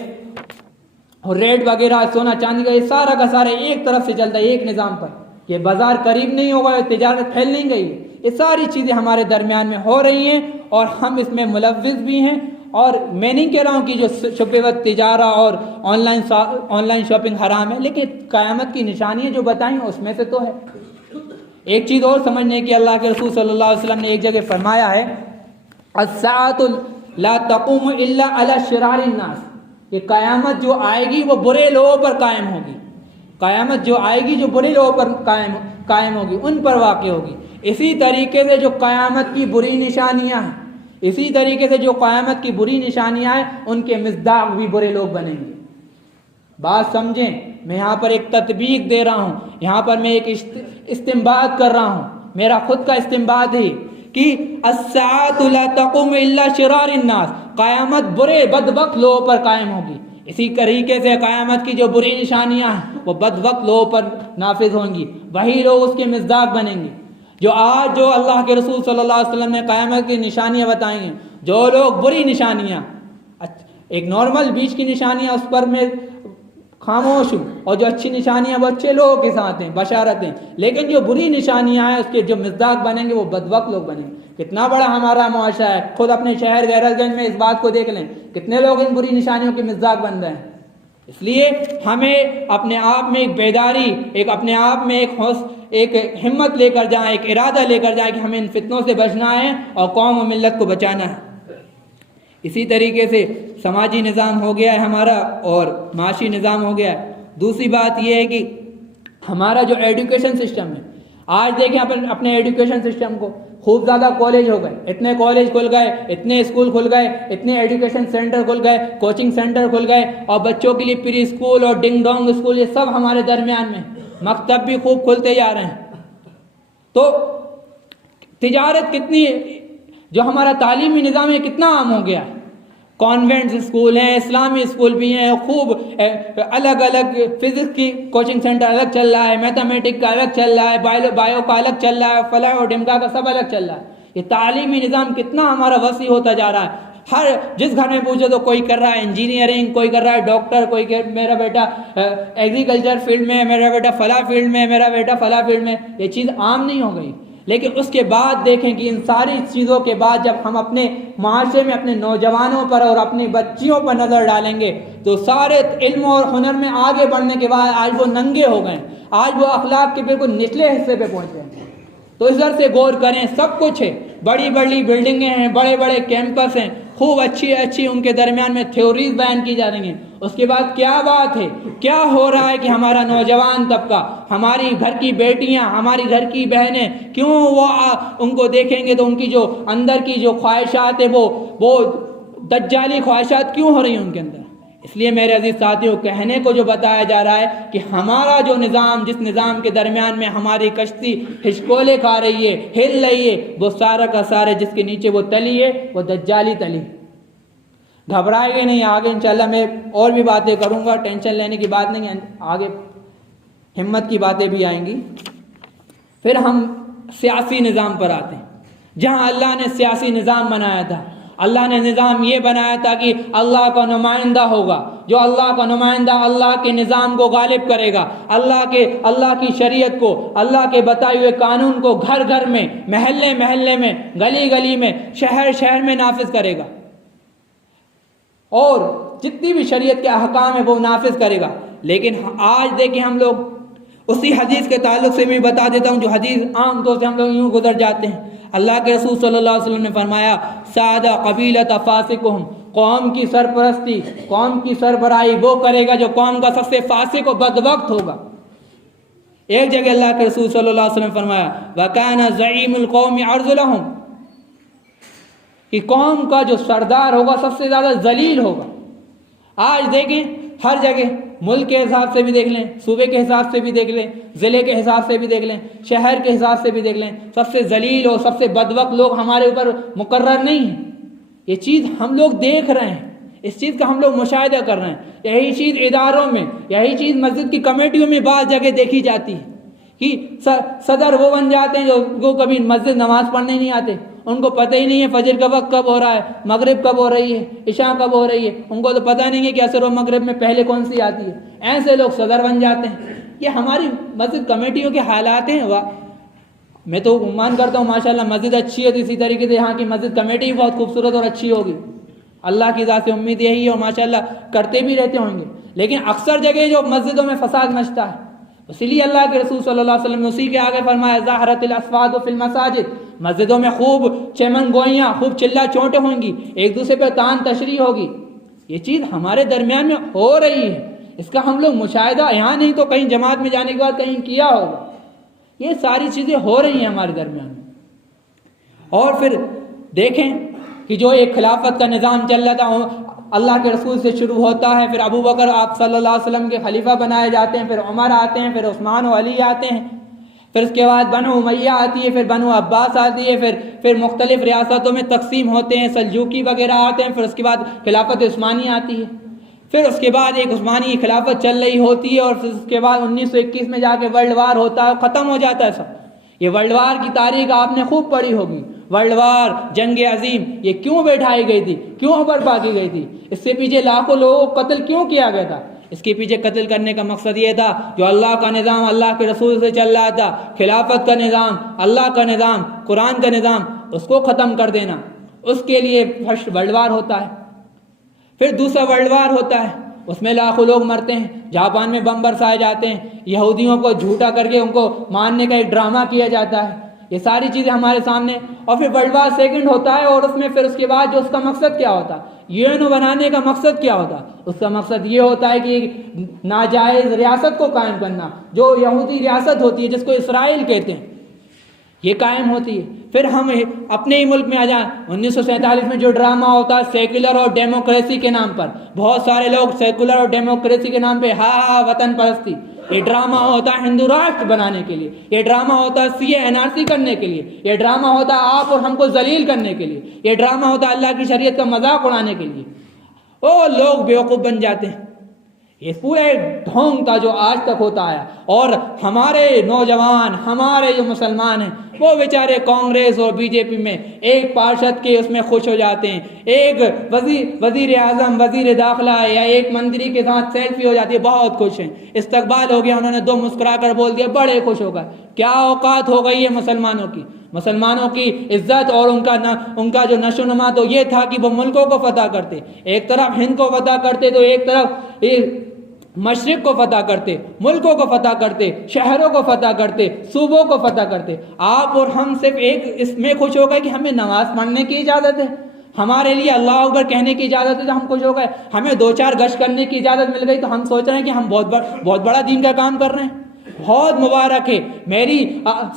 اور ریٹ وغیرہ، سونا چاندی کا، یہ سارا کا سارا ایک طرف سے چلتا ہے، ایک نظام پر۔ یہ بازار قریب نہیں ہوگا، تجارت پھیل نہیں گئی۔ یہ ساری چیزیں ہمارے درمیان میں ہو رہی ہیں اور ہم اس میں ملوث بھی ہیں۔ اور میں نہیں کہہ رہا ہوں کہ جو شبیہت تجارہ اور آن لائن شاپنگ حرام ہے، لیکن قیامت کی نشانیاں جو بتائیں اس میں سے تو ہے۔ ایک چیز اور سمجھنے کی، اللہ کے رسول صلی اللہ علیہ وسلم نے ایک جگہ فرمایا ہے الساعۃ لا تقوم الا علی شرار الناس، یہ قیامت جو آئے گی وہ برے لوگوں پر قائم ہوگی۔ قیامت جو آئے گی جو برے لوگوں پر قائم ہوگی، ان پر واقع ہوگی۔ اسی طریقے سے جو قیامت کی بری نشانیاں ہیں، اسی طریقے سے جو قیامت کی بری نشانیاں ہیں، ان کے مصداق بھی برے لوگ بنیں گے۔ بات سمجھیں، میں یہاں پر ایک تطبیق دے رہا ہوں، یہاں پر میں ایک استنباط کر رہا ہوں، میرا خود کا استنباط ہے کہ الساعۃ لا تقوم الا شرار الناس، قیامت برے بدبخت لوگوں پر قائم ہوگی. اسی طریقے سے قیامت کی جو بری نشانیاں ہیں وہ بدبخت لوگوں پر نافذ ہوں گی، وہی لوگ اس کے مصداق بنیں گے. جو آج جو اللہ کے رسول صلی اللہ علیہ وسلم نے قیامت کی نشانیاں بتائیں گے، جو لوگ بری نشانیاں، ایک نارمل بیچ کی نشانیاں اس پر میں خاموش ہوں، اور جو اچھی نشانیاں وہ اچھے لوگوں کے ساتھ ہیں، بشارتیں. لیکن جو بری نشانیاں ہیں اس کے جو مصداق بنیں گے وہ بدبخت لوگ بنیں گے. کتنا بڑا ہمارا معاشرہ ہے، خود اپنے شہر غیرت گنج میں اس بات کو دیکھ لیں، کتنے لوگ ان بری نشانیوں کے مصداق بن رہے ہیں. اس لیے ہمیں اپنے آپ میں ایک بیداری، ایک اپنے آپ میں ایک ہمت لے کر جائیں، ایک ارادہ لے کر جائیں کہ ہمیں ان فتنوں سے بچنا ہے اور قوم و ملت کو بچانا ہے. اسی طریقے سے سماجی نظام ہو گیا ہے ہمارا اور معاشی نظام ہو گیا ہے. دوسری بات یہ ہے کہ ہمارا جو ایڈوکیشن سسٹم ہے، آج دیکھیں اپنے ایڈوکیشن سسٹم کو، خوب زیادہ کالج ہو گئے، اتنے کالج کھل گئے، اتنے اسکول کھل گئے، اتنے ایجوکیشن سینٹر کھل گئے، کوچنگ سینٹر کھل گئے، اور بچوں کے لیے پری اسکول اور ڈنگ ڈونگ اسکول، یہ سب ہمارے درمیان میں. مکتب بھی خوب کھلتے جا رہے ہیں. تو تجارت کتنی، جو ہمارا تعلیمی نظام ہے کتنا عام ہو گیا ہے. کانوینٹس اسکول ہیں، اسلامی اسکول بھی ہیں، خوب الگ الگ، فزکس کی کوچنگ سینٹر الگ چل رہا ہے، میتھمیٹک کا الگ چل رہا ہے، بایو کا الگ چل رہا ہے، فلاح اور ڈمکا کا سب الگ چل رہا ہے. یہ تعلیمی نظام کتنا ہمارا وسیع ہوتا جا رہا ہے. ہر جس گھر میں پوچھو تو کوئی کر رہا ہے انجینئرنگ، کوئی کر رہا ہے ڈاکٹر، کوئی میرا بیٹا ایگریکلچر فیلڈ میں، میرا بیٹا فلاں فیلڈ میں، میرا بیٹا فلاں فیلڈ میں. یہ چیز عام نہیں ہو گئی. لیکن اس کے بعد دیکھیں کہ ان ساری چیزوں کے بعد جب ہم اپنے معاشرے میں اپنے نوجوانوں پر اور اپنی بچیوں پر نظر ڈالیں گے تو سارے علم اور ہنر میں آگے بڑھنے کے بعد آج وہ ننگے ہو گئے، آج وہ اخلاق کے بالکل نچلے حصے پہ پہنچ گئے. تو اس طرح سے غور کریں، سب کچھ ہے، بڑی بڑی بلڈنگیں ہیں، بڑے بڑے کیمپس ہیں، خوب اچھی ان کے درمیان میں تھیوریز بیان کی جا رہی ہیں. اس کے بعد کیا بات ہے، کیا ہو رہا ہے کہ ہمارا نوجوان طبقہ، ہماری گھر کی بیٹیاں، ہماری گھر کی بہنیں، کیوں وہ ان کو دیکھیں گے تو ان کی جو اندر کی جو خواہشات ہیں وہ دجالی خواہشات کیوں ہو رہی ہیں ان کے اندر. اس لیے میرے عزیز ساتھیوں، کہنے کو جو بتایا جا رہا ہے کہ ہمارا جو نظام، جس نظام کے درمیان میں ہماری کشتی ہچکولے کھا رہی ہے، ہل رہی ہے، وہ سارا کا سارا جس کے نیچے وہ تلی ہے وہ دجالی تلی. گھبرائے گے نہیں، آگے انشاءاللہ میں اور بھی باتیں کروں گا، ٹینشن لینے کی بات نہیں ہے، آگے ہمت کی باتیں بھی آئیں گی. پھر ہم سیاسی نظام پر آتے ہیں. جہاں اللہ نے سیاسی نظام بنایا تھا، اللہ نے نظام یہ بنایا تھا کہ اللہ کا نمائندہ ہوگا، جو اللہ کا نمائندہ اللہ کے نظام کو غالب کرے گا، اللہ کی شریعت کو، اللہ کے بتائے ہوئے قانون کو گھر گھر میں، محلے محلے میں، گلی گلی میں، شہر شہر میں نافذ کرے گا، اور جتنی بھی شریعت کے احکام ہیں وہ نافذ کرے گا. لیکن آج دیکھیں ہم لوگ، اسی حدیث کے تعلق سے میں بتا دیتا ہوں جو حدیث عام طور سے ہم لوگ یوں گزر جاتے ہیں. اللہ کے رسول صلی اللہ علیہ وسلم نے فرمایا، سادہ قبیلۃ فاسقہم، قوم کی سرپرستی، قوم کی سربراہی وہ کرے گا جو قوم کا سب سے فاسق و بدبخت ہوگا. ایک جگہ اللہ کے رسول صلی اللہ علیہ وسلم نے فرمایا، وَكَانَ زَعِيمُ الْقَوْمِ أَرْذُلَهُمْ، کہ قوم کا جو سردار ہوگا سب سے زیادہ ذلیل ہوگا. آج دیکھیں ہر جگہ، ملک کے حساب سے بھی دیکھ لیں، صوبے کے حساب سے بھی دیکھ لیں، ضلع کے حساب سے بھی دیکھ لیں، شہر کے حساب سے بھی دیکھ لیں، سب سے ذلیل اور سب سے بدبخت لوگ ہمارے اوپر مقرر نہیں ہیں. یہ چیز ہم لوگ دیکھ رہے ہیں، اس چیز کا ہم لوگ مشاہدہ کر رہے ہیں. یہی چیز اداروں میں، یہی چیز مسجد کی کمیٹیوں میں بعض جگہ دیکھی جاتی ہے کہ صدر وہ بن جاتے ہیں جو کبھی مسجد نماز پڑھنے نہیں آتے، ان کو پتہ ہی نہیں ہے فجر کا وقت کب ہو رہا ہے، مغرب کب ہو رہی ہے، عشاء کب ہو رہی ہے، ان کو تو پتہ نہیں ہے کہ عصر و مغرب میں پہلے کون سی آتی ہے. ایسے لوگ صدر بن جاتے ہیں. یہ ہماری مسجد کمیٹیوں کے حالات ہیں. میں تو گمان کرتا ہوں ماشاءاللہ مسجد اچھی ہے، تو اسی طریقے سے یہاں کی مسجد کمیٹی بھی بہت خوبصورت اور اچھی ہوگی. اللہ کی ذات سے امید یہی ہے، اور ماشاءاللہ کرتے بھی رہتے ہوں گے. لیکن اکثر جگہ جو مسجدوں میں فساد مچتا ہے، اسی لیے اللہ کے رسول صلی اللہ علیہ وسلم نے اسی کے آگے فرمایا، ظاہرت الاصوات فی المساجد، مسجدوں میں خوب چمن گوئیاں، خوب چلا چونٹیں ہوں گی، ایک دوسرے پہ تان تشریح ہوگی. یہ چیز ہمارے درمیان میں ہو رہی ہے، اس کا ہم لوگ مشاہدہ یہاں نہیں تو کہیں جماعت میں جانے کے بعد کہیں کیا ہوگا. یہ ساری چیزیں ہو رہی ہیں ہمارے درمیان میں. اور پھر دیکھیں کہ جو ایک خلافت کا نظام چل رہا تھا، اللہ کے رسول سے شروع ہوتا ہے، پھر ابو بکر آپ صلی اللہ علیہ وسلم کے خلیفہ بنائے جاتے ہیں، پھر عمر آتے ہیں، پھر عثمان و علی آتے ہیں، پھر اس کے بعد بنو امیہ آتی ہے، پھر بنو عباس آتی ہے، پھر مختلف ریاستوں میں تقسیم ہوتے ہیں، سلجوقی وغیرہ آتے ہیں، پھر اس کے بعد خلافت عثمانی آتی ہے، پھر اس کے بعد ایک عثمانی خلافت چل رہی ہوتی ہے، اور پھر اس کے بعد 1921 میں جا کے ورلڈ وار ہوتا ہے، ختم ہو جاتا ہے سب۔ یہ ورلڈ وار کی تاریخ آپ نے خوب پڑھی ہوگی، ورلڈ وار، جنگ عظیم، یہ کیوں بیٹھائی گئی تھی، کیوں برپا کی گئی تھی، اس سے پیچھے لاکھوں لوگوں کو قتل کیوں کیا گیا تھا؟ اس کے پیچھے قتل کرنے کا مقصد یہ تھا جو اللہ کا نظام اللہ کے رسول سے چل رہا تھا، خلافت کا نظام، اللہ کا نظام، قرآن کا نظام، اس کو ختم کر دینا۔ اس کے لیے فرسٹ ورلڈ وار ہوتا ہے، پھر دوسرا ورلڈ وار ہوتا ہے، اس میں لاکھوں لوگ مرتے ہیں، جاپان میں بم برسائے جاتے ہیں، یہودیوں کو جھوٹا کر کے ان کو مارنے کا ایک ڈرامہ کیا جاتا ہے، یہ ساری چیزیں ہمارے سامنے۔ اور پھر ورلڈ وار سیکنڈ ہوتا ہے، اور اس میں پھر اس کے بعد جو اس کا مقصد کیا ہوتا ہے، یونو بنانے کا مقصد کیا ہوتا ہے؟ اس کا مقصد یہ ہوتا ہے کہ ایک ناجائز ریاست کو قائم کرنا، جو یہودی ریاست ہوتی ہے جس کو اسرائیل کہتے ہیں، یہ قائم ہوتی ہے۔ پھر ہم اپنے ہی ملک میں آ جائیں، 1947 میں جو ڈرامہ ہوتا ہے سیکولر اور ڈیموکریسی کے نام پر، بہت سارے لوگ سیکولر اور ڈیموکریسی کے نام پہ ہاں وطن پرستی، یہ ڈرامہ ہوتا ہے ہندو راشٹر بنانے کے لیے، یہ ڈرامہ ہوتا ہے سی اے این آر سی کرنے کے لیے، یہ ڈرامہ ہوتا ہے آپ اور ہم کو ذلیل کرنے کے لیے، یہ ڈرامہ ہوتا ہے اللہ کی شریعت کا مذاق اڑانے کے لیے۔ وہ لوگ بیوقوف بن جاتے ہیں۔ یہ پورے ڈھونگ کا جو آج تک ہوتا ہے، اور ہمارے نوجوان، ہمارے جو مسلمان ہیں، وہ بیچارے کانگریس اور بی جے پی میں ایک پارشد کے اس میں خوش ہو جاتے ہیں، ایک وزیر اعظم، وزیر داخلہ یا ایک منتری کے ساتھ سیلفی ہو جاتی ہے، بہت خوش ہیں، استقبال ہو گیا، انہوں نے دو مسکرا کر بول دیا، بڑے خوش ہو گئے۔ کیا اوقات ہو گئی ہے مسلمانوں کی عزت اور ان کا جو نشو و نما تو یہ تھا کہ وہ ملکوں کو فتح کرتے، ایک طرف ہند کو فتح کرتے تو ایک طرف مشرق کو فتح کرتے، ملکوں کو فتح کرتے، شہروں کو فتح کرتے، صوبوں کو فتح کرتے۔ آپ اور ہم صرف ایک اس میں خوش ہو گئے کہ ہمیں نماز پڑھنے کی اجازت ہے، ہمارے لیے اللہ اکبر کہنے کی اجازت ہے تو ہم خوش ہو گئے، ہمیں دو چار گشت کرنے کی اجازت مل گئی تو ہم سوچ رہے ہیں کہ ہم بہت بڑا دین کا کام کر رہے ہیں، بہت مبارک ہے، میری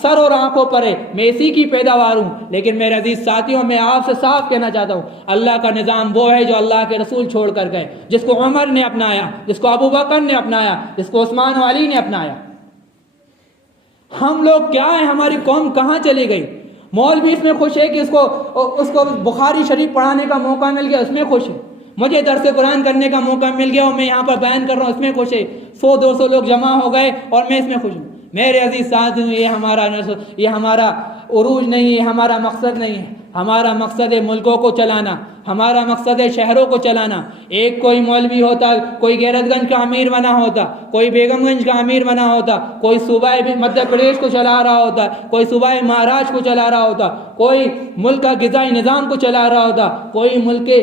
سر اور آنکھوں پر ہے، میں اسی کی پیداوار ہوں۔ لیکن میرے عزیز ساتھیوں، میں آپ سے صاف کہنا چاہتا ہوں، اللہ کا نظام وہ ہے جو اللہ کے رسول چھوڑ کر گئے، جس کو عمر نے اپنایا، جس کو ابو بکر نے اپنایا، جس کو عثمان و علی نے اپنایا۔ ہم لوگ کیا ہیں، ہماری قوم کہاں چلی گئی؟ مولوی اس میں خوش ہے کہ اس کو بخاری شریف پڑھانے کا موقع مل گیا، اس میں خوش ہے، مجھے درس قرآن کرنے کا موقع مل گیا اور میں یہاں پر بیان کر رہا ہوں، اس میں خوش ہے، 100-200 لوگ جمع ہو گئے اور میں اس میں خوش ہوں۔ میرے عزیز ساتھیوں، یہ ہمارا عروج نہیں ہے، ہمارا مقصد نہیں ہے، ہمارا مقصد ہے ملکوں کو چلانا، ہمارا مقصد ہے شہروں کو چلانا۔ ایک کوئی مولوی ہوتا، کوئی غیرت گنج کا امیر بنا ہوتا، کوئی بیگم گنج کا امیر بنا ہوتا، کوئی صوبہ مدھیہ پردیش کو چلا رہا ہوتا، کوئی صوبہ مہاراشٹر کو چلا رہا ہوتا، کوئی ملک کا غذائی نظام کو چلا رہا ہوتا، کوئی ملک کے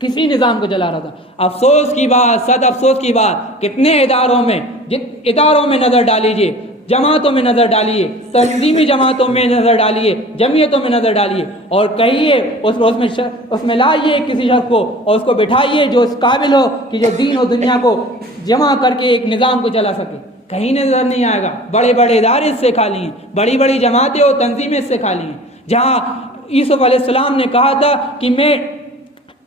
کسی نظام کو چلا رہا تھا۔ افسوس کی بات، صد افسوس کی بات، کتنے اداروں میں نظر ڈالیے، جماعتوں میں نظر ڈالیے، تنظیمی جماعتوں میں نظر ڈالیے، جمعیتوں میں نظر ڈالیے، اور کہیے اس میں لائیے کسی شخص کو اور اس کو بٹھائیے جو اس قابل ہو کہ جو دین اور دنیا کو جمع کر کے ایک نظام کو چلا سکے، کہیں نظر نہیں آئے گا۔ بڑے بڑے ادارے اس سے خالی ہیں، بڑی بڑی جماعتیں اور تنظیمیں اس سے خالی ہیں۔ جہاں یوسف علیہ السلام نے کہا تھا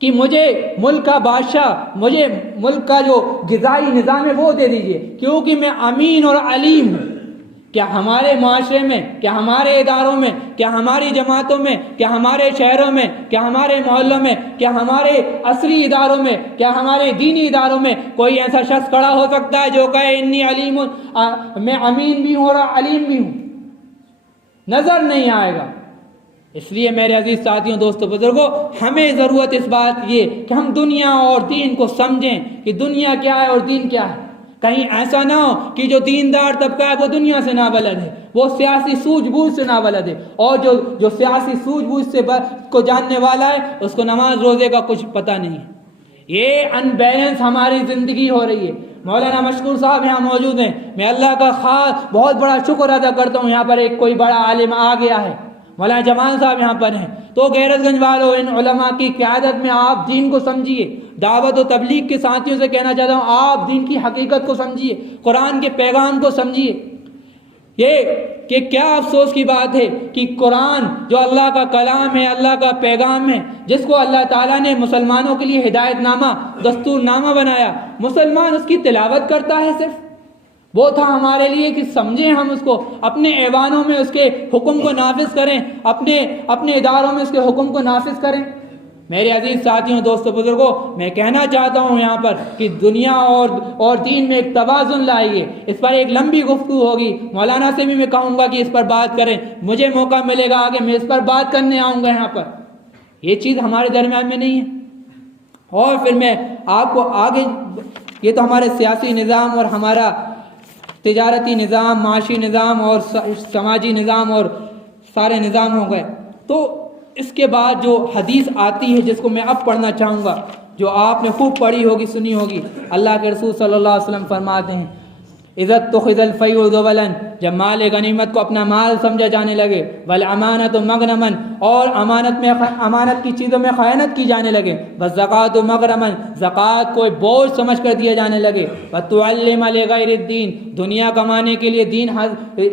کہ مجھے ملک کا بادشاہ، مجھے ملک کا جو غذائی نظام ہے وہ دے دیجئے، کیونکہ میں امین اور علیم ہوں۔ کیا ہمارے معاشرے میں، کیا ہمارے اداروں میں، کیا ہماری جماعتوں میں، کیا ہمارے شہروں میں، کیا ہمارے محلوں میں، کیا ہمارے عصری اداروں میں، کیا ہمارے دینی اداروں میں کوئی ایسا شخص کھڑا ہو سکتا ہے جو کہے انی علیم، میں امین بھی ہوں اور علیم بھی ہوں؟ نظر نہیں آئے گا۔ اس لیے میرے عزیز ساتھیوں، دوستوں، بزرگوں، ہمیں ضرورت اس بات یہ کہ ہم دنیا اور دین کو سمجھیں کہ دنیا کیا ہے اور دین کیا ہے۔ کہیں ایسا نہ ہو کہ جو دیندار طبقہ ہے وہ دنیا سے نابلد ہے، وہ سیاسی سوجھ بوجھ سے نابلد ہے، اور جو سیاسی سوجھ بوجھ سے کو جاننے والا ہے اس کو نماز روزے کا کچھ پتہ نہیں ہے۔ یہ ان بیلنس ہماری زندگی ہو رہی ہے۔ مولانا مشکور صاحب یہاں موجود ہیں، میں اللہ کا خاص بہت بڑا شکر ادا کرتا ہوں، یہاں پر ایک کوئی بڑا عالم آ گیا ہے، مولانا جمال صاحب یہاں پر ہیں۔ تو غیرت گنج والوں، ان علماء کی قیادت میں آپ دین کو سمجھیے، دعوت و تبلیغ کے ساتھیوں سے کہنا چاہتا ہوں، آپ دین کی حقیقت کو سمجھیے، قرآن کے پیغام کو سمجھیے۔ یہ کہ کیا افسوس کی بات ہے کہ قرآن جو اللہ کا کلام ہے، اللہ کا پیغام ہے، جس کو اللہ تعالیٰ نے مسلمانوں کے لیے ہدایت نامہ، دستور نامہ بنایا، مسلمان اس کی تلاوت کرتا ہے صرف، وہ تھا ہمارے لیے کہ سمجھیں ہم اس کو، اپنے ایوانوں میں اس کے حکم کو نافذ کریں، اپنے اداروں میں اس کے حکم کو نافذ کریں۔ میرے عزیز ساتھیوں، دوستوں، بزرگوں، میں کہنا چاہتا ہوں یہاں پر کہ دنیا اور دین میں ایک توازن لائیے۔ اس پر ایک لمبی گفتگو ہوگی، مولانا سے بھی میں کہوں گا کہ اس پر بات کریں، مجھے موقع ملے گا آگے میں اس پر بات کرنے آؤں گا یہاں پر۔ یہ چیز ہمارے درمیان میں نہیں ہے۔ اور پھر میں آپ کو آگے، یہ تو ہمارے سیاسی نظام اور ہمارا تجارتی نظام، معاشی نظام اور سماجی نظام اور سارے نظام ہو گئے۔ تو اس کے بعد جو حدیث آتی ہے جس کو میں اب پڑھنا چاہوں گا، جو آپ نے خوب پڑھی ہوگی، سنی ہوگی، اللہ کے رسول صلی اللہ علیہ وسلم فرماتے ہیں عزت تو خذ الفیء ذولاً، جب مال غنیمت کو اپنا مال سمجھا جانے لگے، والامانۃ مغنماً، اور امانت کی چیزوں میں خیانت کی جانے لگے، والزکوٰۃ مغرماً، زکوٰۃ کو بوجھ سمجھ کر دیا جانے لگے، وتعلم لغیر الدین، دنیا کمانے کے لیے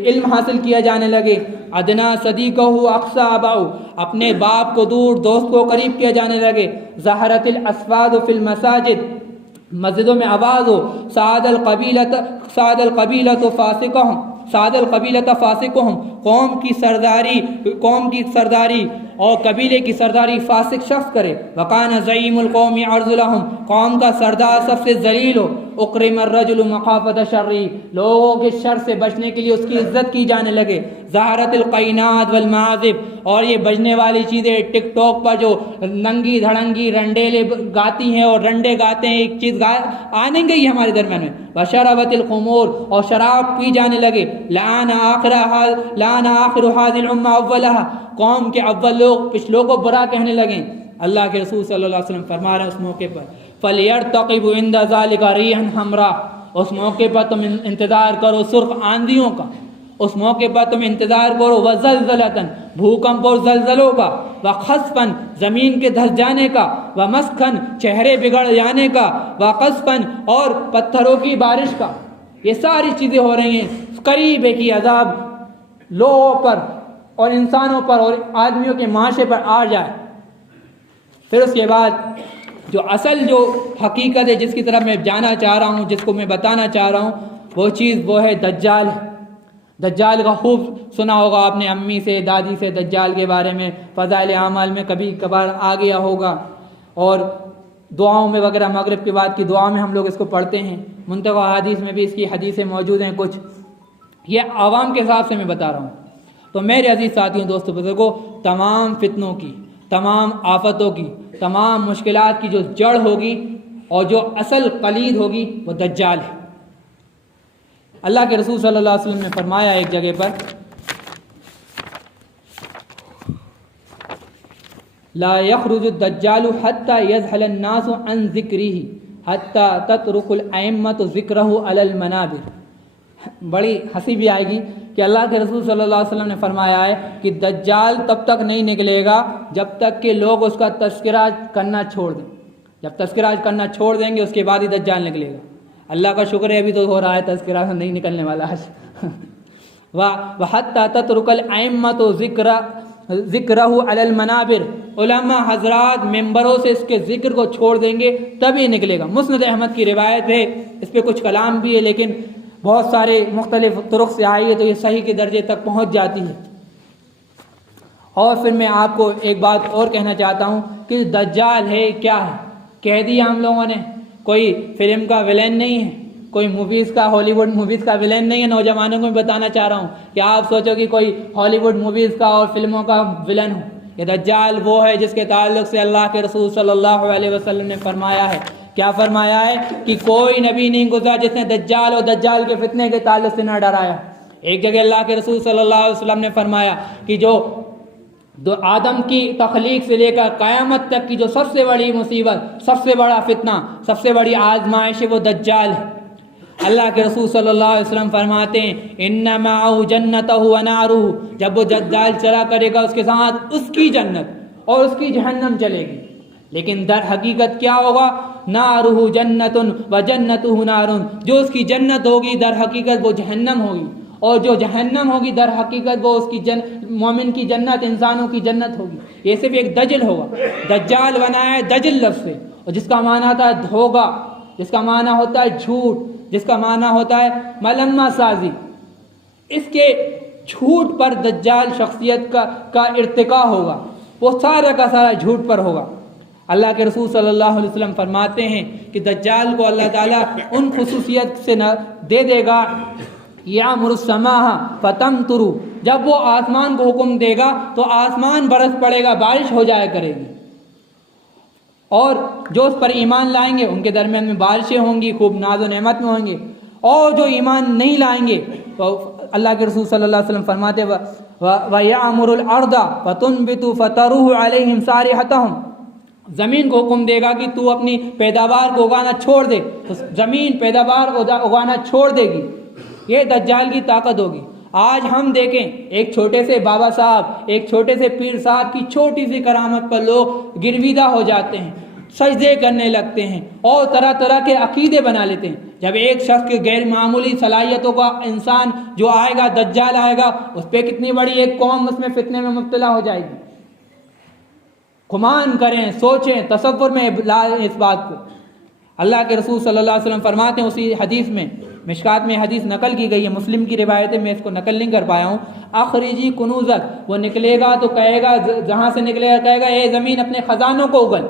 علم حاصل کیا جانے لگے، ادنا صدیقہ اقصی اباؤ، اپنے باپ کو دور، دوست کو قریب کیا جانے لگے، ظہرت الاسواد فی المساجد، مسجدوں میں آواز ہو، سعد القبیلۃ فاسقہم، قوم کی سرداری اور قبیلے کی سرداری فاسق شخص کرے، وکان زعیم القوم یعرض لهم، قوم کا سردار سب سے ذلیل ہو، اکرم الرجل مخافۃ شرری، لوگوں کے شر سے بچنے کے لیے اس کی عزت کی جانے لگے، ظہرت القینات والمعازف، اور یہ بجنے والی چیزیں ٹک ٹاک پر جو ننگی دھڑنگی رنڈیلے گاتی ہیں اور رنڈے گاتے ہیں، ایک چیز آ نہیں گئی ہمارے درمیان میں، وشربت الخمور، اور شراب پی جانے لگے، لعن آخر هذه الامه اولها، قوم کے اول لوگ پچھلوں کو برا کہنے لگیں۔ اللہ کے رسول صلی اللہ علیہ وسلم فرما رہے ہیں اس موقع پر فَلْيَرْتَقِبْ عِنْدَ ذَلِكَ رِيحًا حَمْرَاء، اس موقع پر تم انتظار کرو سرخ آندھیوں کا، اس موقع پر تم انتظار کرو وَزَلْزَلَةً، بھوکمپ اور زلزلوں کا، وَخَسْفًا، زمین کے دھس جانے کا، وَمَسْخًا، چہرے بگڑ جانے کا، وَقَذْفًا، اور پتھروں کی بارش کا۔ یہ ساری چیزیں ہو رہی ہیں، قریب ہے کہ عذاب لوگوں پر اور انسانوں پر اور آدمیوں کے معاشرے پر آ جائے۔ پھر اس کے بعد جو اصل جو حقیقت ہے جس کی طرف میں جانا چاہ رہا ہوں، جس کو میں بتانا چاہ رہا ہوں، وہ چیز وہ ہے دجال۔ دجال کا خوب سنا ہوگا آپ نے، امی سے دادی سے دجال کے بارے میں فضائل اعمال میں کبھی کبھار آ گیا ہوگا، اور دعاؤں میں وغیرہ مغرب کے بعد کی دعا میں ہم لوگ اس کو پڑھتے ہیں، منتخب حدیث میں بھی اس کی حدیثیں موجود ہیں کچھ، یہ عوام کے حساب سے میں بتا رہا ہوں۔ تو میرے عزیز ساتھیوں، دوستوں، بزرگوں، تمام فتنوں کی، تمام آفتوں کی، تمام مشکلات کی جو جڑ ہوگی اور جو اصل قلید ہوگی وہ دجال ہے۔ اللہ کے رسول صلی اللہ علیہ وسلم نے فرمایا ایک جگہ پر لا يخرج الدجال حتى يذهل الناس عن ذکرہ حتى تترك الائمة ذکرہ علی المنابر۔ بڑی ہنسی بھی آئے گی کہ اللہ کے رسول صلی اللہ علیہ وسلم نے فرمایا ہے کہ دجال تب تک نہیں نکلے گا جب تک کہ لوگ اس کا تذکرہ کرنا چھوڑ دیں۔ جب تذکرہ کرنا چھوڑ دیں گے اس کے بعد ہی دجال نکلے گا۔ اللہ کا شکر ہے ابھی تو ہو رہا ہے، تذکرہ نہیں نکلنے والا ہے۔ وَحَتَّى تَتْرُكَ الْأَئِمَّةُ ذِكْرَهُ عَلَى الْمَنَابِرِ، علماء حضرات ممبروں سے اس کے ذکر کو چھوڑ دیں گے تبھی نکلے گا۔ مسند احمد کی روایت ہے، اس پہ کچھ کلام بھی ہے لیکن بہت سارے مختلف طرق سے آئی ہے تو یہ صحیح کے درجے تک پہنچ جاتی ہے۔ اور پھر میں آپ کو ایک بات اور کہنا چاہتا ہوں کہ دجال ہے کیا ہے، کہہ دیا ہم لوگوں نے، کوئی فلم کا ولین نہیں ہے، کوئی موویز کا، ہالی ووڈ موویز کا ولین نہیں ہے۔ نوجوانوں کو بھی بتانا چاہ رہا ہوں کہ آپ سوچو کہ کوئی ہالی ووڈ موویز کا اور فلموں کا ولن ہو۔ یہ دجال وہ ہے جس کے تعلق سے اللہ کے رسول صلی اللہ علیہ وسلم نے فرمایا ہے، کیا فرمایا ہے کہ کوئی نبی نہیں گزرا جس نے دجال اور دجال کے فتنے کے تعلق سے نہ ڈرایا۔ ایک جگہ اللہ کے رسول صلی اللہ علیہ وسلم نے فرمایا کہ جو آدم کی تخلیق سے لے کر قیامت تک کی جو سب سے بڑی مصیبت، سب سے بڑا فتنہ، سب سے بڑی آزمائش ہے وہ دجال ہے۔ اللہ کے رسول صلی اللہ علیہ وسلم فرماتے ہیں ان معه جنته وناره، جب وہ دجال چلا کرے گا اس کے ساتھ اس کی جنت اور اس کی جہنم چلے گی، لیکن در حقیقت کیا ہوگا؟ نارہ جنت و جنتہ نار، جو اس کی جنت ہوگی در حقیقت وہ جہنم ہوگی، اور جو جہنم ہوگی در حقیقت وہ اس کی مومن کی جنت، انسانوں کی جنت ہوگی۔ یہ صرف ایک دجل ہوگا۔ دجال بنایا ہے دجل لفظ سے، اور جس کا معنی آتا ہے دھوکا، جس کا معنی ہوتا ہے جھوٹ، جس کا معنی ہوتا ہے ملمہ سازی. اس کے جھوٹ پر دجال شخصیت کا ارتقا ہوگا، وہ سارا کا سارا جھوٹ پر ہوگا. اللہ کے رسول صلی اللہ علیہ وسلم فرماتے ہیں کہ دجال کو اللہ تعالیٰ ان خصوصیت سے دے دے گا، یامر السماء فتمطر، جب وہ آسمان کو حکم دے گا تو آسمان برس پڑے گا، بارش ہو جایا کرے گی. اور جو اس پر ایمان لائیں گے ان کے درمیان میں بارشیں ہوں گی، خوب ناز و نعمت میں ہوں گے. اور جو ایمان نہیں لائیں گے تو اللہ کے رسول صلی اللہ علیہ وسلم فرماتے وَيَعْمُرُ الْأَرْضَ فَتُنْبِتُ فَتَرُوهُ عَلَيْهِمْ صَارِحَتَهُمْ، زمین کو حکم دے گا کہ تو اپنی پیداوار کو اگانا چھوڑ دے، تو زمین پیداوار اگانا چھوڑ دے گی. یہ دجال کی طاقت ہوگی. آج ہم دیکھیں ایک چھوٹے سے بابا صاحب، ایک چھوٹے سے پیر صاحب کی چھوٹی سی کرامت پر لوگ گرویدہ ہو جاتے ہیں، سجدے کرنے لگتے ہیں اور طرح طرح کے عقیدے بنا لیتے ہیں. جب ایک شخص کے غیر معمولی صلاحیتوں کا انسان جو آئے گا، دجال آئے گا، اس پہ کتنی بڑی ایک قوم اس میں فتنے میں مبتلا ہو جائے گی. گمان کریں، سوچیں، تصور میں لائیں اس بات کو. اللہ کے رسول صلی اللہ علیہ وسلم فرماتے ہیں اسی حدیث میں، مشکات میں حدیث نقل کی گئی ہے، مسلم کی روایت ہے، میں اس کو نقل نہیں کر پایا ہوں. اخرجی کنوزک، وہ نکلے گا تو کہے گا، جہاں سے نکلے گا کہے گا اے زمین اپنے خزانوں کو اگل.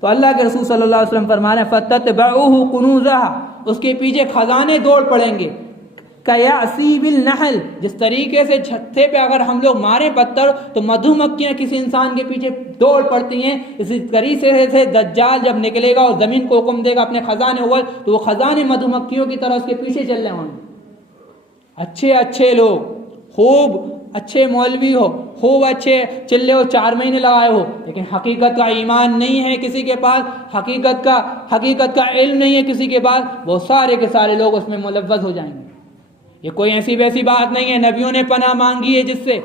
تو اللہ کے رسول صلی اللہ علیہ وسلم فرما رہے ہیں فتتبعوہ کنوزہا، اس کے پیچھے خزانے دوڑ پڑیں گے. کیعصیب النحل، جس طریقے سے چھتے پہ اگر ہم لوگ ماریں پتھر تو مدھو مکھیاں کسی انسان کے پیچھے دوڑ پڑتی ہیں، اسی طریقے سے دجال جب نکلے گا اور زمین کو حکم دے گا اپنے خزانے اگل، تو وہ خزانے مدھو مکھیوں کی طرح اس کے پیچھے چل رہے ہوں گے. اچھے اچھے لوگ، خوب اچھے مولوی ہو، خوب اچھے چلے ہو، 4 مہینے لگائے ہو، لیکن حقیقت کا ایمان نہیں ہے کسی کے پاس، حقیقت کا علم نہیں ہے کسی کے پاس، وہ سارے کے سارے لوگ اس میں ملوث ہو جائیں گے. یہ کوئی ایسی ویسی بات نہیں ہے، نبیوں نے پناہ مانگی ہے جس سے.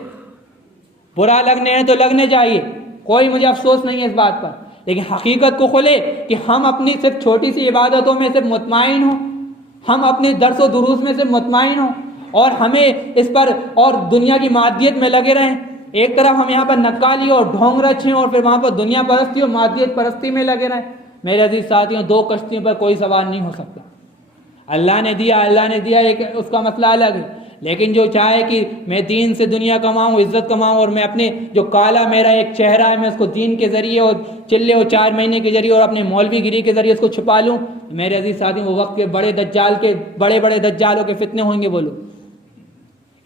برا لگنے ہیں تو لگنے چاہیے، کوئی مجھے افسوس نہیں ہے اس بات پر، لیکن حقیقت کو کھولے کہ ہم اپنی صرف چھوٹی سی عبادتوں میں صرف مطمئن ہوں، ہم اپنے درس و دروس میں صرف مطمئن ہوں، اور ہمیں اس پر اور دنیا کی مادیت میں لگے رہیں. ایک طرف ہم یہاں پر نکالی اور ڈھونگ رچیں اور پھر وہاں پر دنیا پرستی اور مادیت پرستی میں لگے رہیں. میرے عزیز ساتھیوں، 2 کشتیوں پر کوئی سوار نہیں ہو سکتا. اللہ نے دیا ایک اس کا مسئلہ الگ ہے، لیکن جو چاہے کہ میں دین سے دنیا کماؤں، عزت کماؤں، اور میں اپنے جو کالا میرا ایک چہرہ ہے میں اس کو دین کے ذریعے اور چلے اور 4 مہینے کے ذریعے اور اپنے مولوی گری کے ذریعے اس کو چھپا لوں، میرے عزیز ساتھیوں وہ وقت کے بڑے دجالوں کے فتنے ہوں گے وہ لوگ.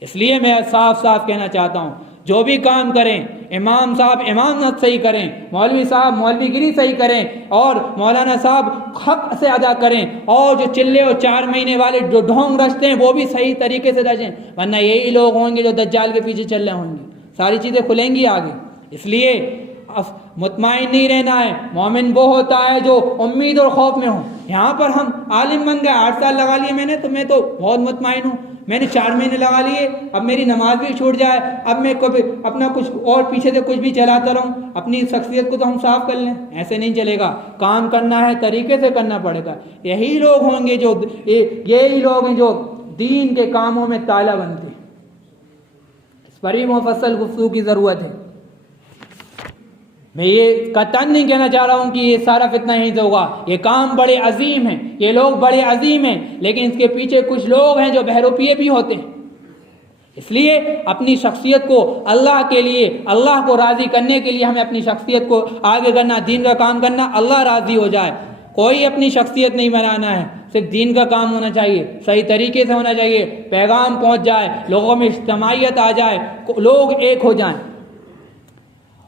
اس لیے میں صاف کہنا چاہتا ہوں، جو بھی کام کریں، امام صاحب امامت صحیح کریں، مولوی صاحب مولوی گری صحیح کریں، اور مولانا صاحب حق سے ادا کریں، اور جو چلے اور 4 مہینے والے جو ڈھونگ رچتے ہیں وہ بھی صحیح طریقے سے رچیں، ورنہ یہی لوگ ہوں گے جو دجال کے پیچھے چل رہے ہوں گے. ساری چیزیں کھلیں گی آگے. اس لیے مطمئن نہیں رہنا ہے. مومن وہ ہوتا ہے جو امید اور خوف میں ہو. یہاں پر ہم عالم بن گئے، 8 سال لگا لیے میں تو بہت مطمئن ہوں، میں نے 4 مہینے لگا لیے، اب میری نماز بھی چھوٹ جائے، اب میں کبھی اپنا کچھ اور پیچھے سے کچھ بھی چلاتا رہوں، اپنی شخصیت کو تو ہم صاف کر لیں. ایسے نہیں چلے گا، کام کرنا ہے، طریقے سے کرنا پڑے گا. یہی لوگ ہوں گے جو دین کے کاموں میں تالا بنتے ہیں. اس پر ہی مفصل گفتگو کی ضرورت ہے. میں یہ قطعاً نہیں کہنا چاہ رہا ہوں کہ یہ سارا فتنہ یہیں سے ہوگا. یہ کام بڑے عظیم ہیں، یہ لوگ بڑے عظیم ہیں، لیکن اس کے پیچھے کچھ لوگ ہیں جو بہروپیے بھی ہوتے ہیں. اس لیے اپنی شخصیت کو اللہ کے لیے، اللہ کو راضی کرنے کے لیے ہمیں اپنی شخصیت کو آگے کرنا، دین کا کام کرنا، اللہ راضی ہو جائے. کوئی اپنی شخصیت نہیں بنانا ہے، صرف دین کا کام ہونا چاہیے، صحیح طریقے سے ہونا چاہیے، پیغام پہنچ جائے، لوگوں میں اجتماعیت آ جائے، لوگ ایک ہو جائیں.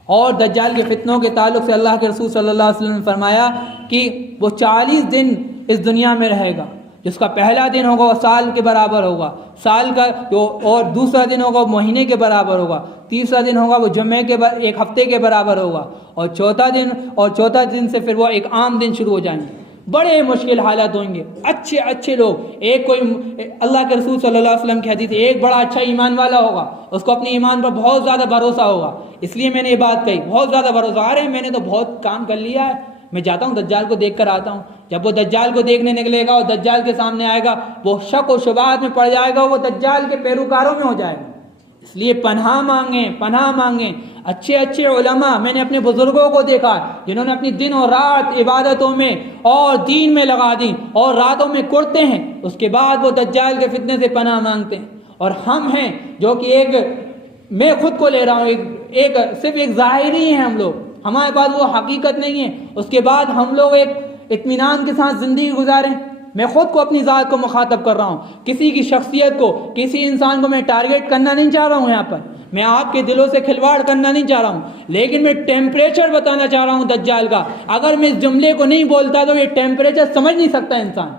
اور دجال کے فتنوں کے تعلق سے اللہ کے رسول صلی اللہ علیہ وسلم نے فرمایا کہ وہ 40 دن اس دنیا میں رہے گا. جس کا پہلا دن ہوگا وہ سال کے برابر ہوگا، سال کا اور دوسرا دن ہوگا وہ مہینے کے برابر ہوگا، تیسرا دن ہوگا وہ جمعے کے ایک ہفتے کے برابر ہوگا، اور چوتھا دن سے پھر وہ ایک عام دن شروع ہو جائیں گے. بڑے مشکل حالات ہوں گے. اچھے لوگ، ایک کوئی اللہ کے رسول صلی اللہ علیہ وسلم کی حدیث، ایک بڑا اچھا ایمان والا ہوگا، اس کو اپنے ایمان پر بہت زیادہ بھروسہ ہوگا. اس لیے میں نے یہ بات کہی، بہت زیادہ بھروسہ آ رہے ہیں، میں نے تو بہت کام کر لیا ہے، میں جاتا ہوں دجال کو دیکھ کر آتا ہوں. جب وہ دجال کو دیکھنے نکلے گا اور دجال کے سامنے آئے گا، وہ شک و شبہات میں پڑ جائے گا، وہ دجال کے پیروکاروں میں ہو جائے گا. اس لیے پناہ مانگیں. اچھے اچھے علماء میں نے اپنے بزرگوں کو دیکھا جنہوں نے اپنی دن اور رات عبادتوں میں اور دین میں لگا دی اور راتوں میں کرتے ہیں، اس کے بعد وہ دجال کے فتنے سے پناہ مانگتے ہیں. اور ہم ہیں جو کہ میں خود کو لے رہا ہوں، صرف ایک ظاہری ہیں ہم لوگ، ہمارے پاس وہ حقیقت نہیں ہے. اس کے بعد ہم لوگ ایک اطمینان کے ساتھ زندگی گزاریں. میں خود کو اپنی ذات کو مخاطب کر رہا ہوں، کسی کی شخصیت کو، کسی انسان کو میں ٹارگیٹ کرنا نہیں چاہ رہا ہوں. یہاں پر میں آپ کے دلوں سے کھلواڑ کرنا نہیں چاہ رہا ہوں، لیکن میں ٹیمپریچر بتانا چاہ رہا ہوں دجال کا. اگر میں اس جملے کو نہیں بولتا تو یہ ٹیمپریچر سمجھ نہیں سکتا انسان.